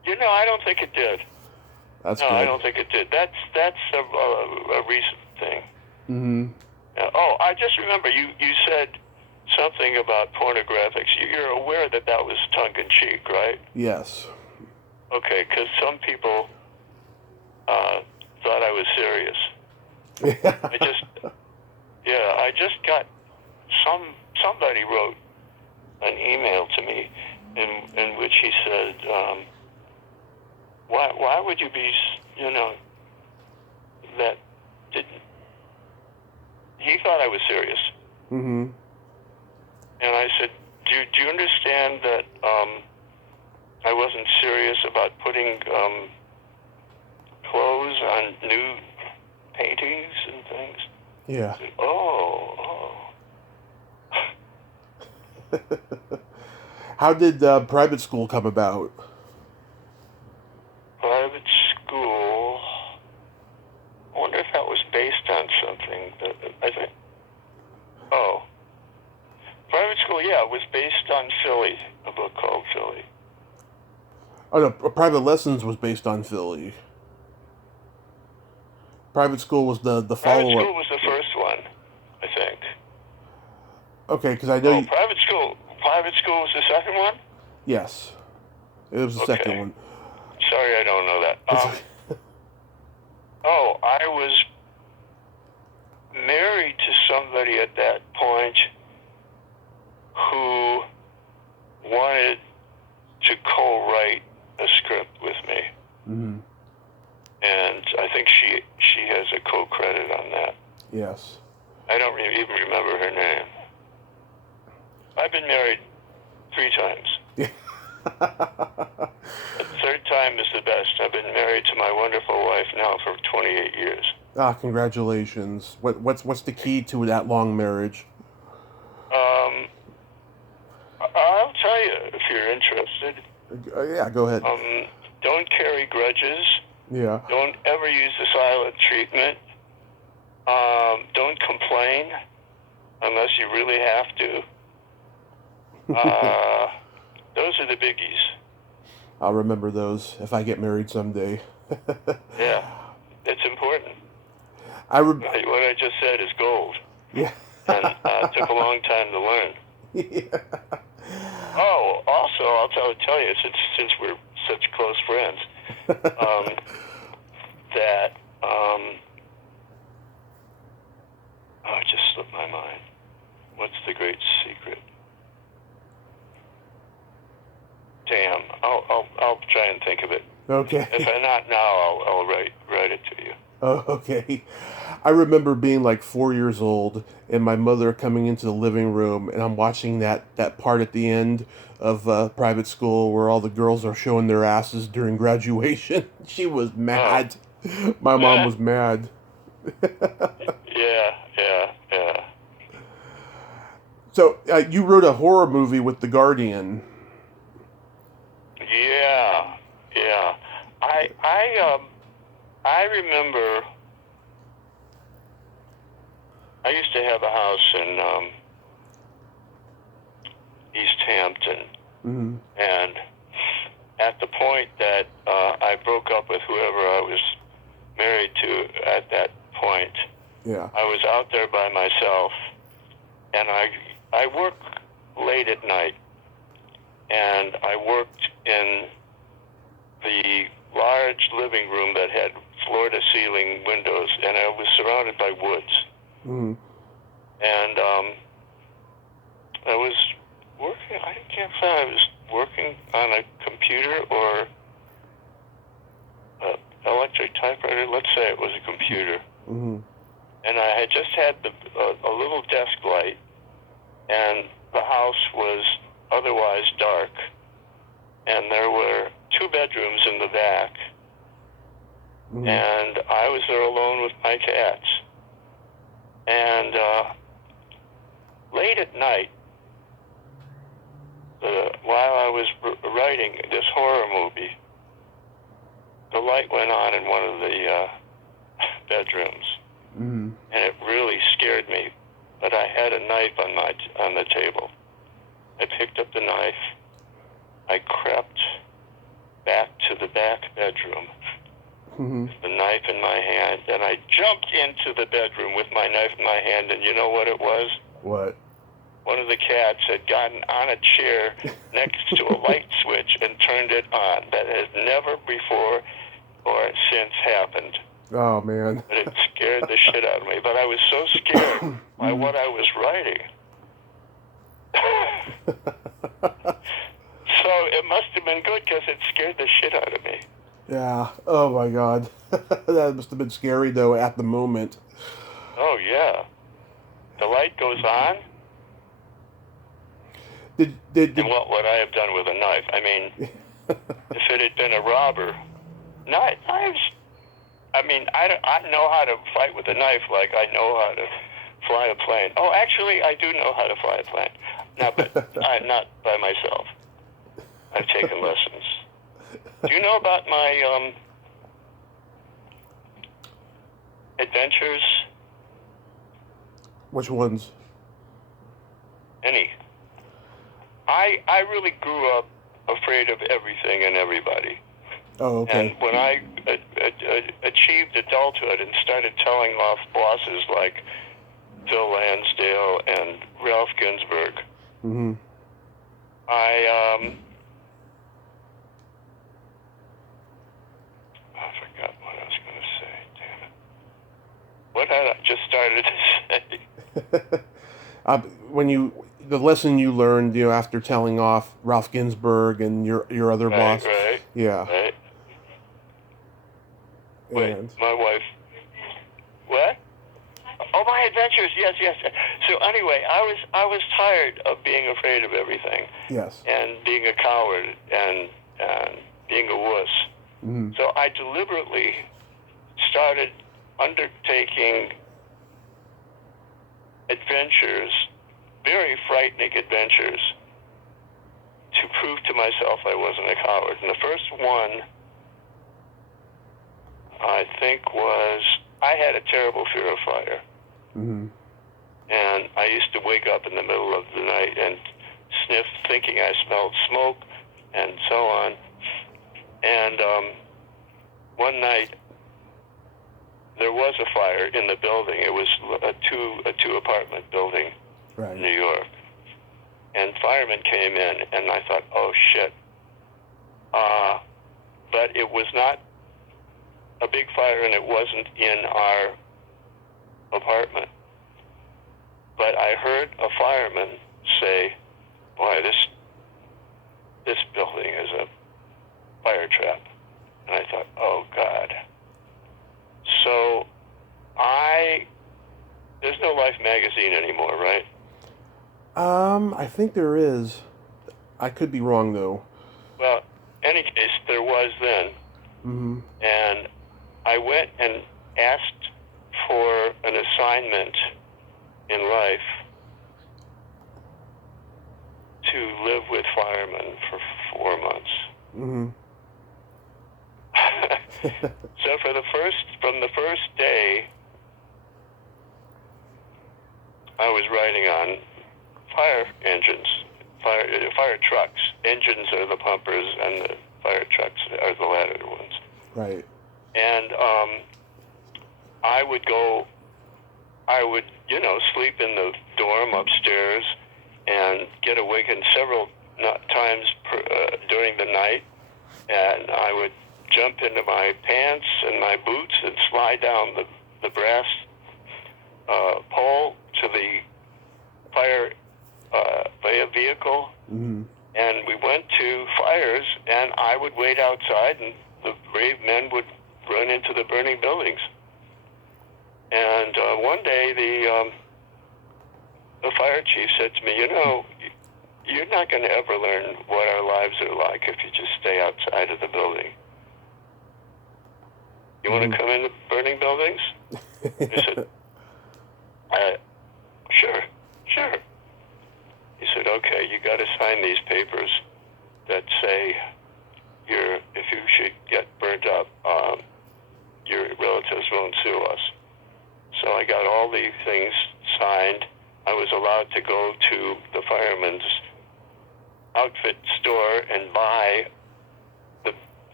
I don't think it did. That's No, good. I don't think it did. That's a recent thing. Mm-hmm. Oh, I just remember you said something about pornographics. You're aware that was tongue-in-cheek, right? Yes. Okay, because some people thought I was serious. I just got somebody wrote an email to me in which he said, why would you be, that didn't, he thought I was serious. Mm-hmm. And I said, do you understand that I wasn't serious about putting clothes on nude paintings and things? Yeah. I said, oh. How did private school come about? Private school. I wonder if that was based on something. I think. Oh. Private school, yeah, it was based on Philly, a book called Philly. Oh no, Private Lessons was based on Philly. Private School was the Private follow-up. school was the first one, I think. Okay, because I know. Private school. Private school was the second one. Yes, it was the second one. Sorry, I don't know that. I was married to somebody at that point who wanted to co-write a script with me. Mm-hmm. And I think she has a co-credit on that. Yes. I don't even remember her name. I've been married 3 times. Yeah. The third time is the best. I've been married to my wonderful wife now for 28 years. Ah, congratulations. What's the key to that long marriage? I'll tell you if you're interested. Yeah, go ahead. Don't carry grudges. Yeah. Don't ever use the silent treatment. Don't complain unless you really have to. Those are the biggies. I'll remember those if I get married someday. Yeah, it's important. What I just said is gold. Yeah. And took a long time to learn. Yeah. Oh, also, I'll tell you, since we're such close friends, that it just slipped my mind. What's the great secret? Damn, I'll try and think of it. Okay. If I'm not now, I'll write it to you. Oh, okay. I remember being like 4 years old and my mother coming into the living room and I'm watching that part at the end of private school where all the girls are showing their asses during graduation. She was mad. My mom was mad. Yeah. So you wrote a horror movie with The Guardian. Yeah. I remember I used to have a house in East Hampton, Mm-hmm. and at the point that I broke up with whoever I was married to at that point, Yeah. I was out there by myself, and I worked late at night, and I worked in the large living room that had floor-to-ceiling windows, and I was surrounded by woods. Mm-hmm. And I was working, I can't say I was working on a computer or an electric typewriter. Let's say it was a computer. Mm-hmm. And I had just had a little desk light, and the house was otherwise dark. And there were 2 bedrooms in the back, Mm-hmm. and I was there alone with my cats. And late at night, while I was writing this horror movie, the light went on in one of the bedrooms, Mm-hmm. and it really scared me. But I had a knife on the table. I picked up the knife. I crept back to the back bedroom with the knife in my hand, and I jumped into the bedroom with my knife in my hand, and you know what it was? What? One of the cats had gotten on a chair next to a light switch and turned it on. That has never before or since happened. Oh, man. But it scared the shit out of me. But I was so scared by what I was writing. So it must have been good because it scared the shit out of me. Yeah. Oh, my God. That must have been scary, though, at the moment. Oh, yeah. The light goes on. Did And what would I have done with a knife? I mean, if it had been a robber, knives. I mean, I know how to fight with a knife like I know how to fly a plane. Oh, actually, I do know how to fly a plane. Not by myself. I've taken lessons. Do you know about my adventures? Which ones? Any. I really grew up afraid of everything and everybody. Oh, okay. And when I achieved adulthood and started telling off bosses like Phil Lansdale and Ralph Ginsburg, I forgot what I was going to say. Damn it. What had I just started to say? The lesson you learned, after telling off Ralph Ginsburg and your other boss. Right. Yeah. Right. Wait, my wife. What? Oh, my adventures. Yes. So anyway, I was tired of being afraid of everything. Yes. And being a coward and being a wuss. So I deliberately started undertaking adventures, very frightening adventures, to prove to myself I wasn't a coward. And the first one, I think, was I had a terrible fear of fire. And I used to wake up in the middle of the night and sniff, thinking I smelled smoke and so on. And one night, there was a fire in the building. It was a two apartment building in New York. And firemen came in, and I thought, oh, shit. But it was not a big fire, and it wasn't in our apartment. But I heard a fireman say, boy, this building is a fire trap. And I thought, oh, God. So there's no Life magazine anymore, right? I think there is. I could be wrong, though. Well, in any case, there was then. And I went and asked for an assignment in life to live with firemen for 4 months. So from the first day, I was writing on fire engines, fire trucks. Engines are the pumpers, and the fire trucks are the latter ones. Right. And I would sleep in the dorm upstairs and get awakened several times during the night, and I would jump into my pants and my boots and slide down the brass pole to the fire vehicle, and we went to fires, and I would wait outside, and the brave men would run into the burning buildings. And one day the fire chief said to me, you're not going to ever learn what our lives are like if you just stay outside of the building. You want to come in the burning buildings? I said, sure. He said, okay, you got to sign these papers that say if you should get burnt up, your relatives won't sue us. So I got all these things signed. I was allowed to go to the fireman's outfit store and buy the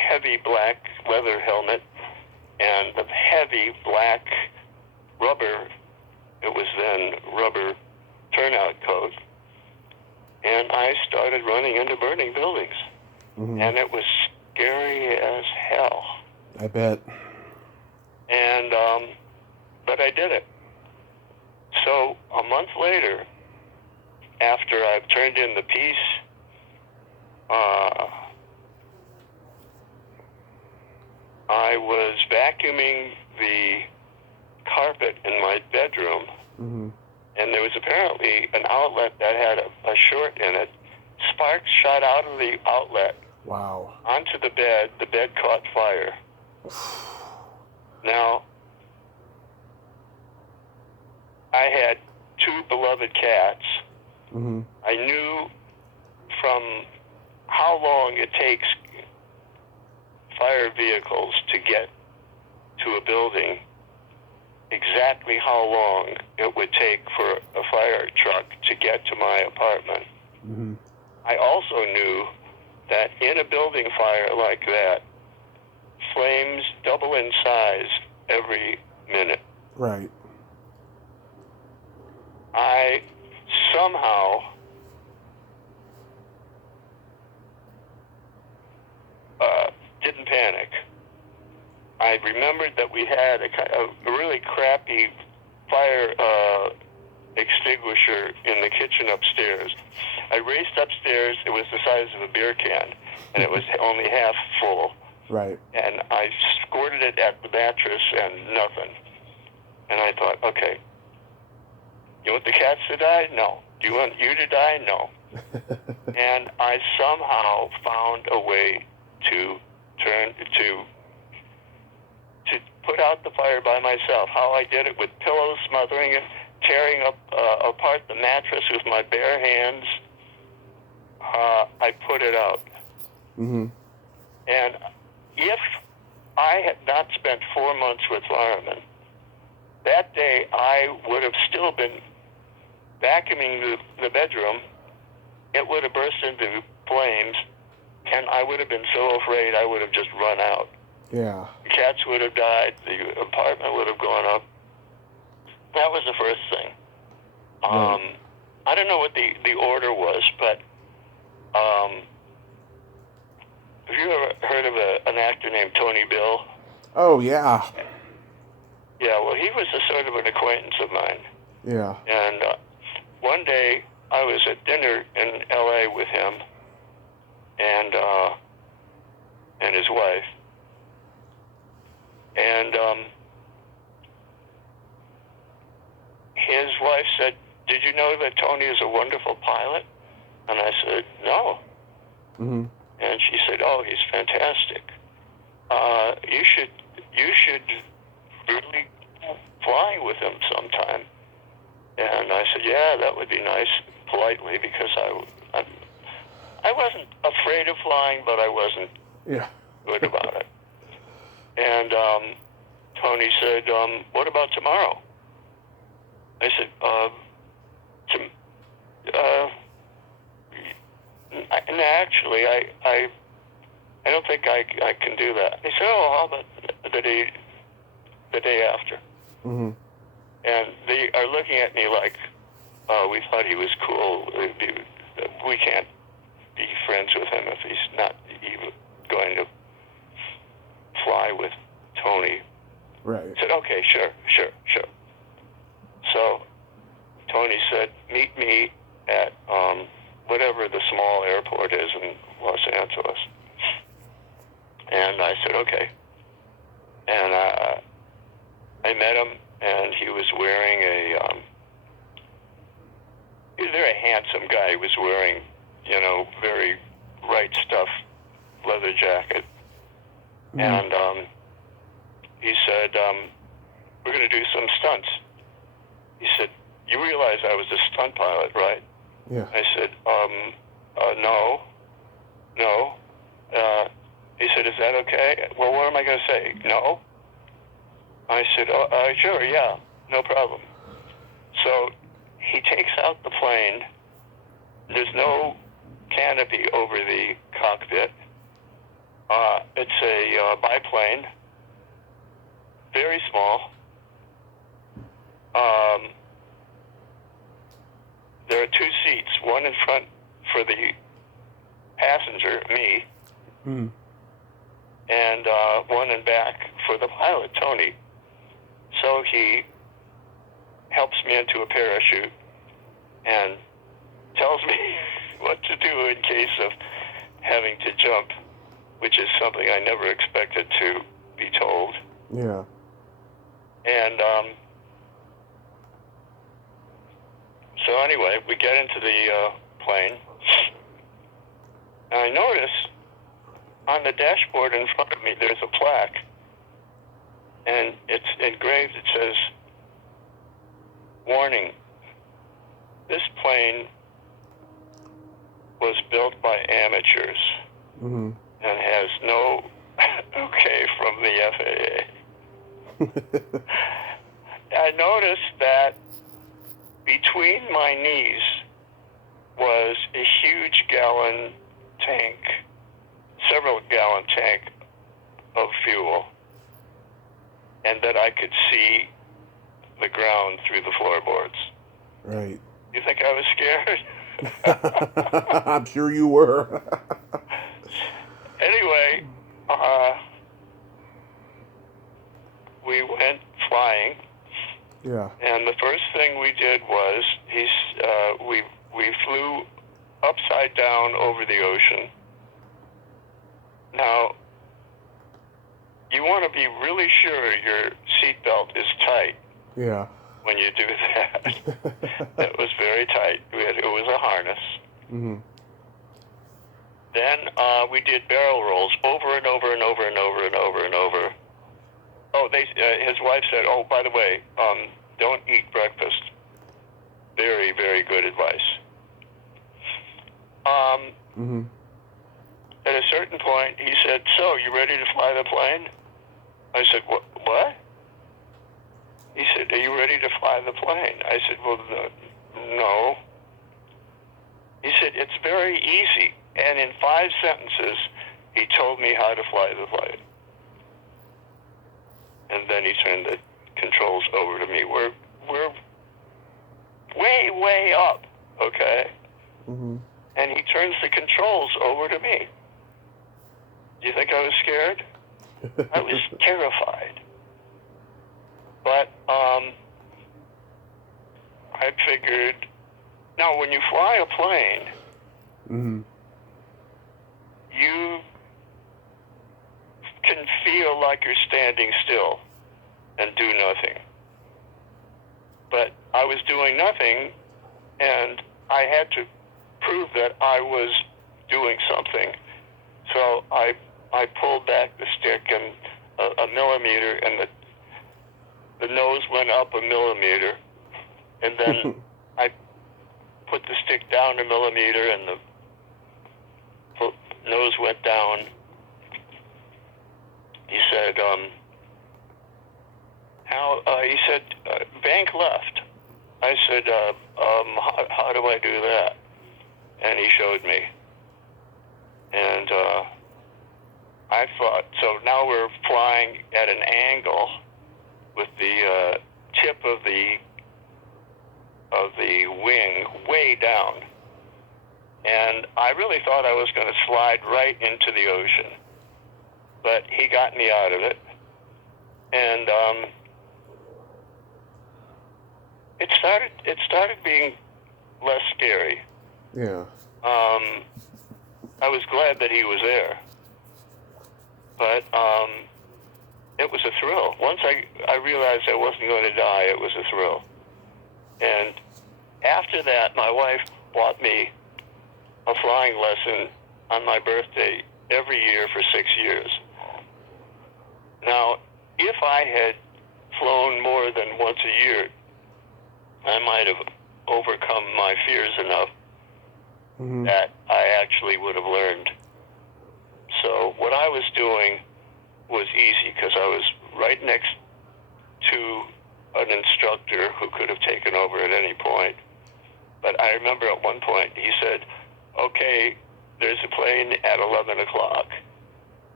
heavy black leather helmet and the heavy black rubber, it was then rubber turnout coat, and I started running into burning buildings. Mm-hmm. And it was scary as hell. I bet. And, but I did it. So a month later, after I've turned in the piece, I was vacuuming the carpet in my bedroom, mm-hmm. and there was apparently an outlet that had a short in it. Sparks shot out of the outlet. Wow. Onto the bed. The bed caught fire. Now, I had 2 beloved cats. Mm-hmm. I knew from how long it takes fire vehicles to get to a building, exactly how long it would take for a fire truck to get to my apartment. Mm-hmm. I also knew that in a building fire like that, flames double in size every minute. Right. I somehow didn't panic. I remembered that we had a really crappy fire extinguisher in the kitchen upstairs. I raced upstairs. It was the size of a beer can, and it was only half full. Right. And I squirted it at the mattress and nothing. And I thought, okay, you want the cats to die? No. Do you want you to die? No. And I somehow found a way to put out the fire by myself. How I did it with pillows smothering it, tearing apart the mattress with my bare hands. I put it out. Mm-hmm. And if I had not spent 4 months with firemen, that day I would have still been vacuuming the bedroom. It would have burst into flames, and I would have been so afraid I would have just run out. Yeah. The cats would have died. The apartment would have gone up. That was the first thing. Right. I don't know what the order was, but have you ever heard of an actor named Tony Bill? Oh, yeah. Yeah, well, he was a sort of an acquaintance of mine. Yeah. And one day I was at dinner in L.A. with him and his wife. And his wife said, "Did you know that Tony is a wonderful pilot?" And I said, "No." Mm-hmm. And she said, "Oh, he's fantastic. You should really fly with him sometime." And I said, "Yeah, that would be nice," politely, because I wasn't afraid of flying, but I wasn't good about it. And Tony said, "What about tomorrow?" I said, actually, I don't think I can do that." He said, "Oh, how about the day after?" Mm-hmm. And they are looking at me like, "Oh, we thought he was cool. We can't be friends with him if he's not even going to fly with Tony." Right. I said, "Okay, sure. So Tony said, "Meet me at whatever the small airport is in Los Angeles." And I said, "Okay." And I met him, and he was wearing he was a very handsome guy. He was wearing, very bright stuff, leather jacket. Mm-hmm. And he said, "We're going to do some stunts." He said, "You realize I was a stunt pilot, right?" Yeah. I said, No. He said, "Is that okay?" "Well, what am I going to say? No?" I said, "Sure, yeah, no problem." So he takes out the plane. There's no canopy over the cockpit. It's a biplane, very small. There are two seats, one in front for the passenger, me, and one in back for the pilot, Tony. So he helps me into a parachute and tells me what to do in case of having to jump, which is something I never expected to be told. Yeah. And so anyway, we get into the plane, and I notice on the dashboard in front of me there's a plaque, and it's engraved. It says, "Warning, this plane was built by amateurs and has no okay from the FAA." I noticed that between my knees was a huge gallon tank, several gallon tank of fuel, and that I could see the ground through the floorboards. Right. You think I was scared? I'm sure you were. Anyway, we went flying. Yeah. And the first thing we did was we flew upside down over the ocean. Now, you want to be really sure your seatbelt is tight. Yeah. When you do that. It was very tight. It was a harness. Then we did barrel rolls over and over and over and over and over and over. Oh, his wife said, "Oh, by the way, don't eat breakfast." Very, very good advice. At a certain point, he said, "So, you ready to fly the plane?" I said, "What?" He said, "Are you ready to fly the plane?" I said, "Well, no." He said, "It's very easy." And in 5 sentences, he told me how to fly the plane. And then he turned the controls over to me. We're way, way up, okay? And he turns the controls over to me. Do you think I was scared? I was terrified. But I figured, now when you fly a plane, you can feel like you're standing still and do nothing. But I was doing nothing, and I had to prove that I was doing something. So I pulled back the stick and a millimeter, and the nose went up a millimeter, and then I put the stick down a millimeter, and the nose went down. He said, he said, "Bank left." I said, how do I do that? And he showed me. And I thought, so now we're flying at an angle with the tip of the wing way down. And I really thought I was going to slide right into the ocean. But he got me out of it. And it started being less scary. Yeah. I was glad that he was there. But it was a thrill. Once I realized I wasn't going to die, it was a thrill. And after that, my wife bought me a flying lesson on my birthday every year for 6 years. Now, if I had flown more than once a year, I might have overcome my fears enough that I actually would have learned. So what I was doing was easy because I was right next to an instructor who could have taken over at any point. But I remember at one point he said, "Okay, there's a plane at 11 o'clock.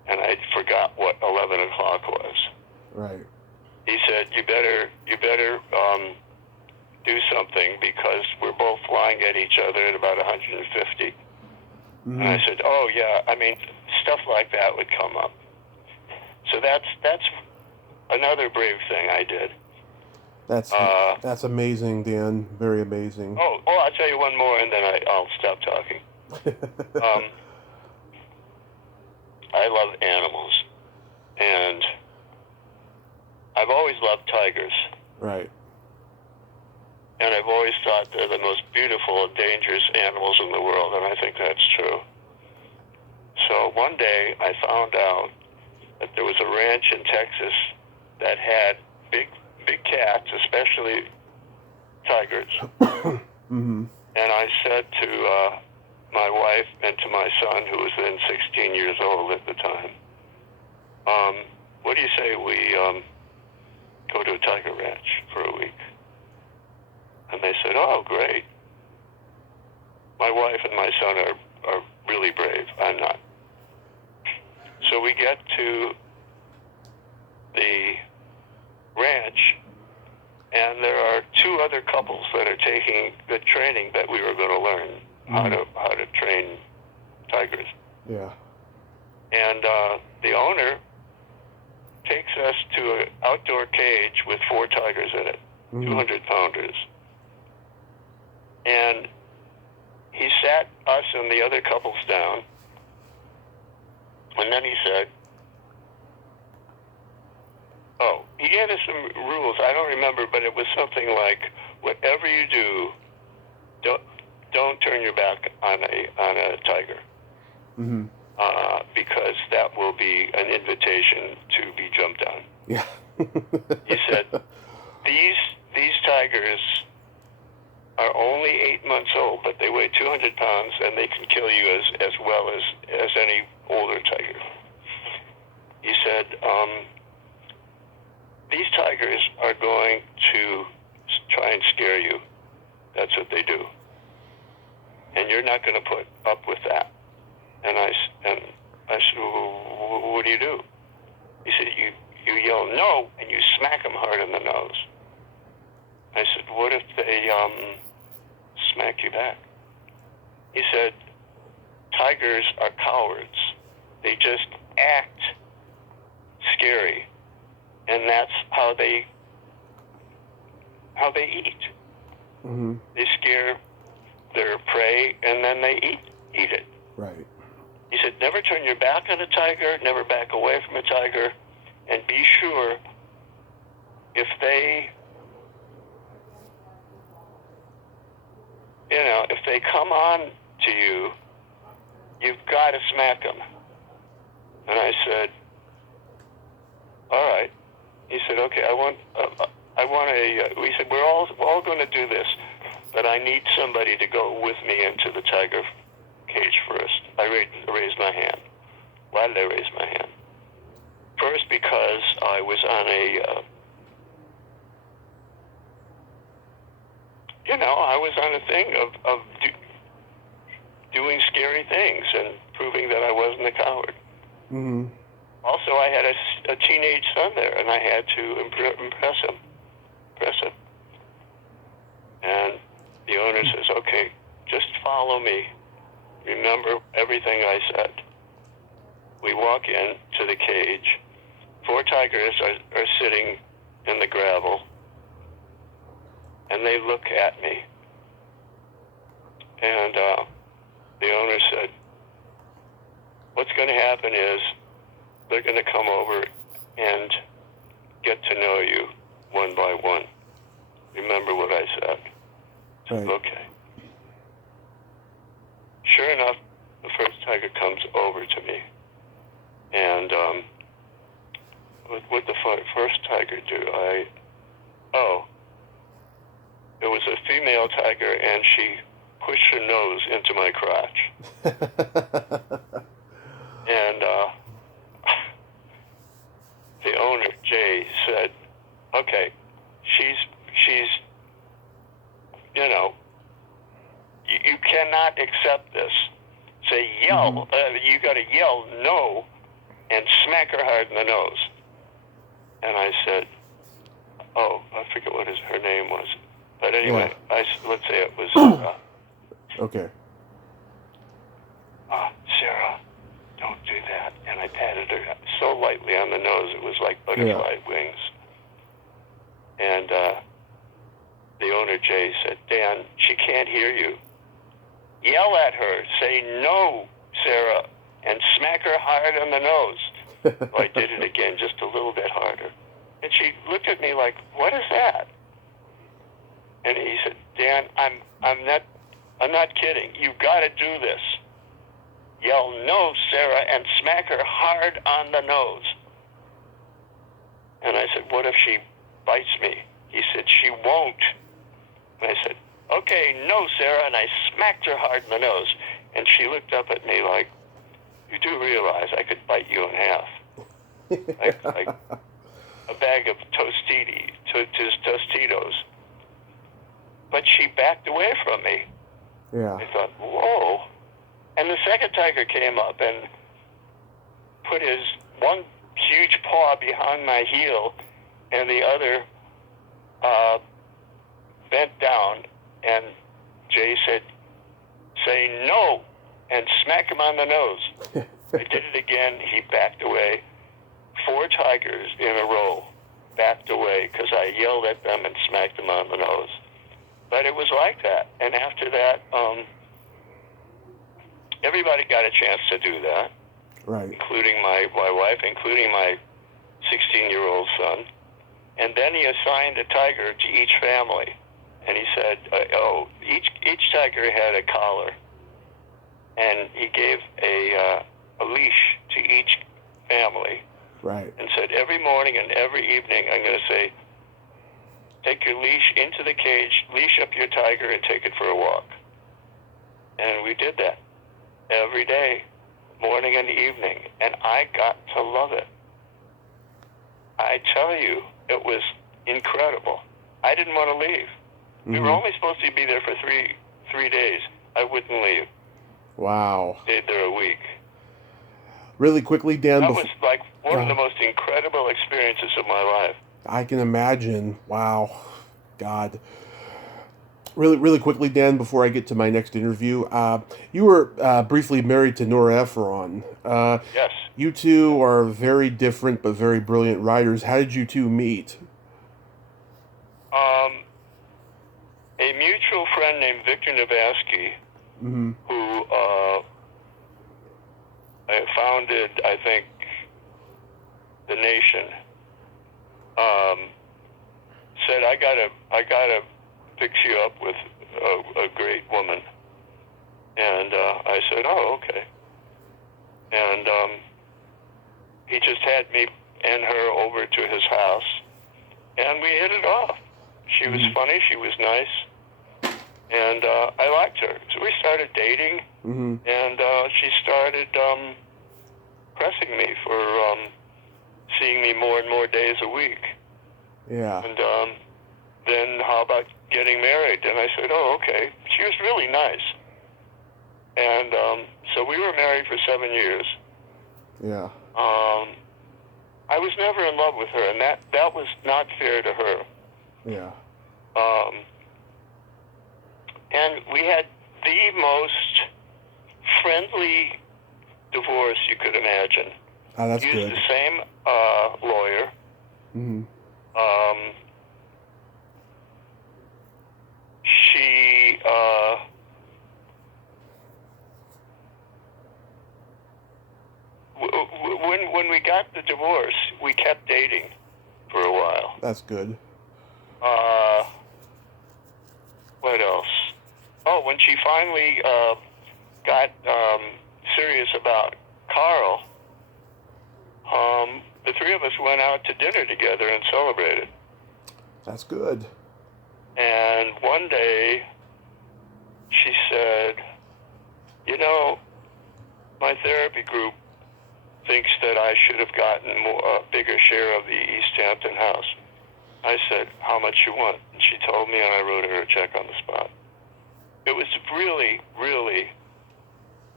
and I forgot what 11 o'clock was. Right. He said, you better do something because we're both flying at each other at about 150. Mm-hmm. And I said, oh yeah, I mean, stuff like that would come up. So that's another brave thing I did. That's amazing, Dan. Very amazing. Oh, I'll tell you one more, and then I'll stop talking. I love animals, and I've always loved tigers. Right. And I've always thought they're the most beautiful and dangerous animals in the world, and I think that's true. So one day I found out that there was a ranch in Texas that had big cats, especially tigers. Mm-hmm. And I said to my wife and to my son, who was then 16 years old at the time, what do you say we go to a tiger ranch for a week? And they said, oh, great. My wife and my son are really brave. I'm not. So we get to the ranch, and there are two other couples that are taking the training that we were going to learn, how to train tigers. Yeah. And the owner takes us to an outdoor cage with 4 tigers in it, 200-pounders. And he sat us and the other couples down, and then he said, he gave us some rules. I don't remember, but it was something like, whatever you do, don't turn your back on a tiger, because that will be an invitation to be jumped on. Yeah. He said, these tigers are only 8 months old, but they weigh 200 pounds, and they can kill you as well as any older tiger. He said, these tigers are going to try and scare you. That's what they do. And you're not going to put up with that. And I said, well, what do you do? He said, you yell no, and you smack them hard in the nose. I said, what if they smack you back? He said, tigers are cowards. They just act scary, and that's how they eat. Mm-hmm. They scare their prey, and then they eat it. Right. He said, never turn your back on a tiger, never back away from a tiger, and be sure if they come on to you, you've got to smack them. And I said, all right. He said, okay, we said, we're all going to do this, but I need somebody to go with me into the tiger cage first. I raised my hand. Why did I raise my hand? First, because I was on a thing of doing scary things and proving that I wasn't a coward. Mm-hmm. Also, I had a teenage son there, and I had to impress him. And the owner says, okay, just follow me. Remember everything I said. We walk in to the cage. 4 tigers are sitting in the gravel, and they look at me. And the owner said, what's going to happen is they're going to come over and get to know you one by one. Remember what I said? Right. Okay. Sure enough, the first tiger comes over to me. And what the first tiger do? It was a female tiger, and she pushed her nose into my crotch. And the owner, Jay, said, okay, she's you cannot accept this. Say, yell. You got to yell no and smack her hard in the nose. And I said, oh, I forget what her name was. But anyway, let's say it was okay. Sarah, don't do that. And I patted her so lightly on the nose, it was like butterfly wings. And the owner, Jay, said, Dan, she can't hear you. Yell at her. Say, no, Sarah, and smack her hard on the nose. So I did it again, just a little bit harder. And she looked at me like, what is that? And he said, Dan, I'm not kidding. You've got to do this. Yell, no, Sarah, and smack her hard on the nose. And I said, what if she bites me? He said, she won't. And I said, okay, no, Sarah, and I smacked her hard in the nose. And she looked up at me like, you do realize I could bite you in half. like a bag of Tostitos. But she backed away from me. Yeah. I thought, whoa. And the second tiger came up and put his one huge paw behind my heel and the other bent down. And Jay said, say no, and smack him on the nose. I did it again. He backed away. 4 tigers in a row backed away because I yelled at them and smacked them on the nose. But it was like that. And after that, everybody got a chance to do that, right? Including my wife, including my 16-year-old son. And then he assigned a tiger to each family. And he said, each tiger had a collar. And he gave a leash to each family. Right. And said, every morning and every evening, I'm going to say, take your leash into the cage, leash up your tiger, and take it for a walk. And we did that every day, morning and evening. And I got to love it. I tell you, it was incredible. I didn't want to leave. Mm-hmm. We were only supposed to be there for three days. I wouldn't leave. Wow. Stayed there a week. Really quickly, Dan. That was like one of the most incredible experiences of my life. I can imagine. Wow. God. Really quickly, Dan, before I get to my next interview, you were briefly married to Nora Ephron. Yes. You two are very different but very brilliant writers. How did you two meet? A mutual friend named Victor Navasky, mm-hmm. who founded, I think, The Nation, said, I gotta fix you up with a great woman. And I said, oh, okay. And he just had me and her over to his house, and we hit it off. She was funny, she was nice, and I liked her. So we started dating, mm-hmm. and she started pressing me for seeing me more and more days a week. Yeah. And then how about getting married? And I said, oh, okay. She was really nice. And so we were married for 7 years. Yeah. I was never in love with her, and that was not fair to her. Yeah. And we had the most friendly divorce you could imagine. Oh, that's Used good. the same lawyer. Mm-hmm. She when we got the divorce, we kept dating for a while. That's good. What else? Oh, when she finally got serious about Carl, the three of us went out to dinner together and celebrated. That's good. And one day, she said, you know, my therapy group thinks that I should have gotten a bigger share of the East Hampton house. I said, how much you want? And she told me, and I wrote her a check on the spot. It was really, really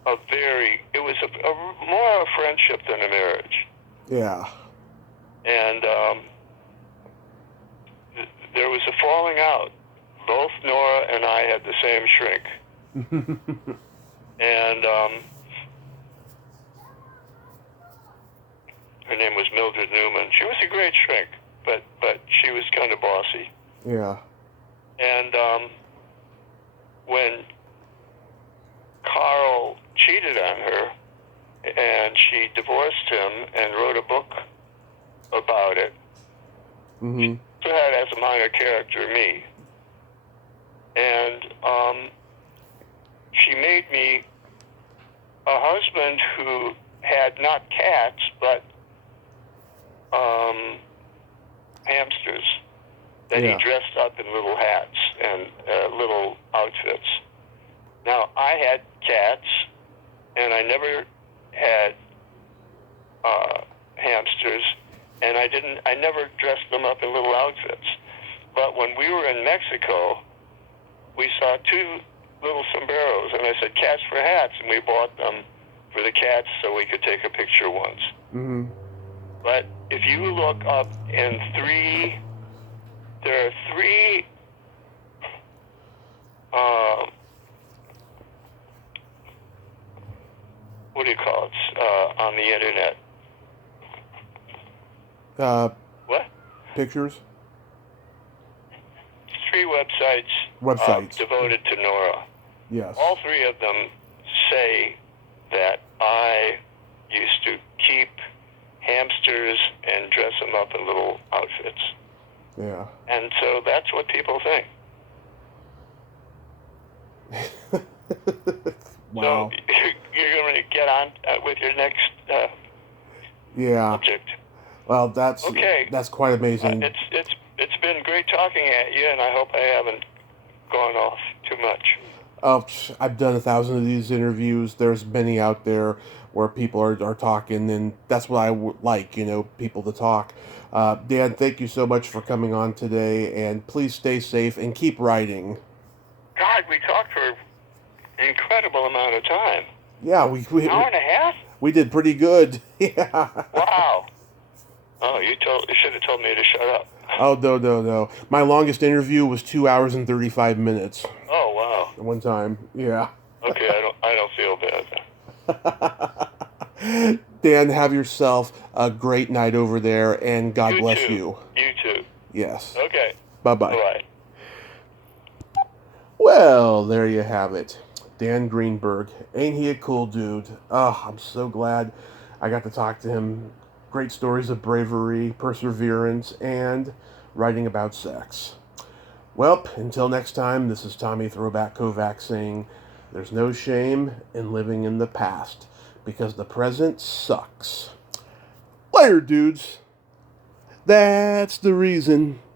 it was more a friendship than a marriage. Yeah. And there was a falling out. Both Nora and I had the same shrink. And her name was Mildred Newman. She was a great shrink, but she was kind of bossy. Yeah. And when Carl cheated on her, and she divorced him and wrote a book about it, Mm-hmm. she had as a minor character me. And she made me a husband who had not cats, but hamsters that Yeah. he dressed up in little hats and little outfits. Now, I had cats, and I never had hamsters, and I never dressed them up in little outfits. But when we were in Mexico, we saw two little sombreros, and I said, cats for hats, and we bought them for the cats so we could take a picture once. Mm-hmm. But if you look up in there are three what do you call it, on the internet? What? Pictures? Three Websites. devoted to Nora. Yes. All three of them say that I used to keep hamsters and dress them up in little outfits. Yeah. And so that's what people think. Wow. So you're going to get on with your next Yeah. subject. Well, that's Okay. That's quite amazing. It's been great talking at you, and I hope I haven't gone off too much. Oh, I've done 1,000 of these interviews. There's many out there where people are talking, and that's what I like, people to talk. Dan, thank you so much for coming on today, and please stay safe and keep writing. God, we talked for an incredible amount of time. Yeah, An hour and a half? we did pretty good. Yeah. Wow. Oh, you should have told me to shut up. Oh, no. My longest interview was 2 hours and 35 minutes. Oh, wow. One time, yeah. Okay, I don't feel bad. Dan, have yourself a great night over there, and God bless too. you. You too. Yes. Okay. Bye-bye. Bye-bye. Well, there you have it. Dan Greenburg. Ain't he a cool dude? Oh, I'm so glad I got to talk to him. Great stories of bravery, perseverance, and writing about sex. Well, until next time, this is Tommy Throwback Kovac saying, there's no shame in living in the past, because the present sucks. Later, dudes. That's the reason.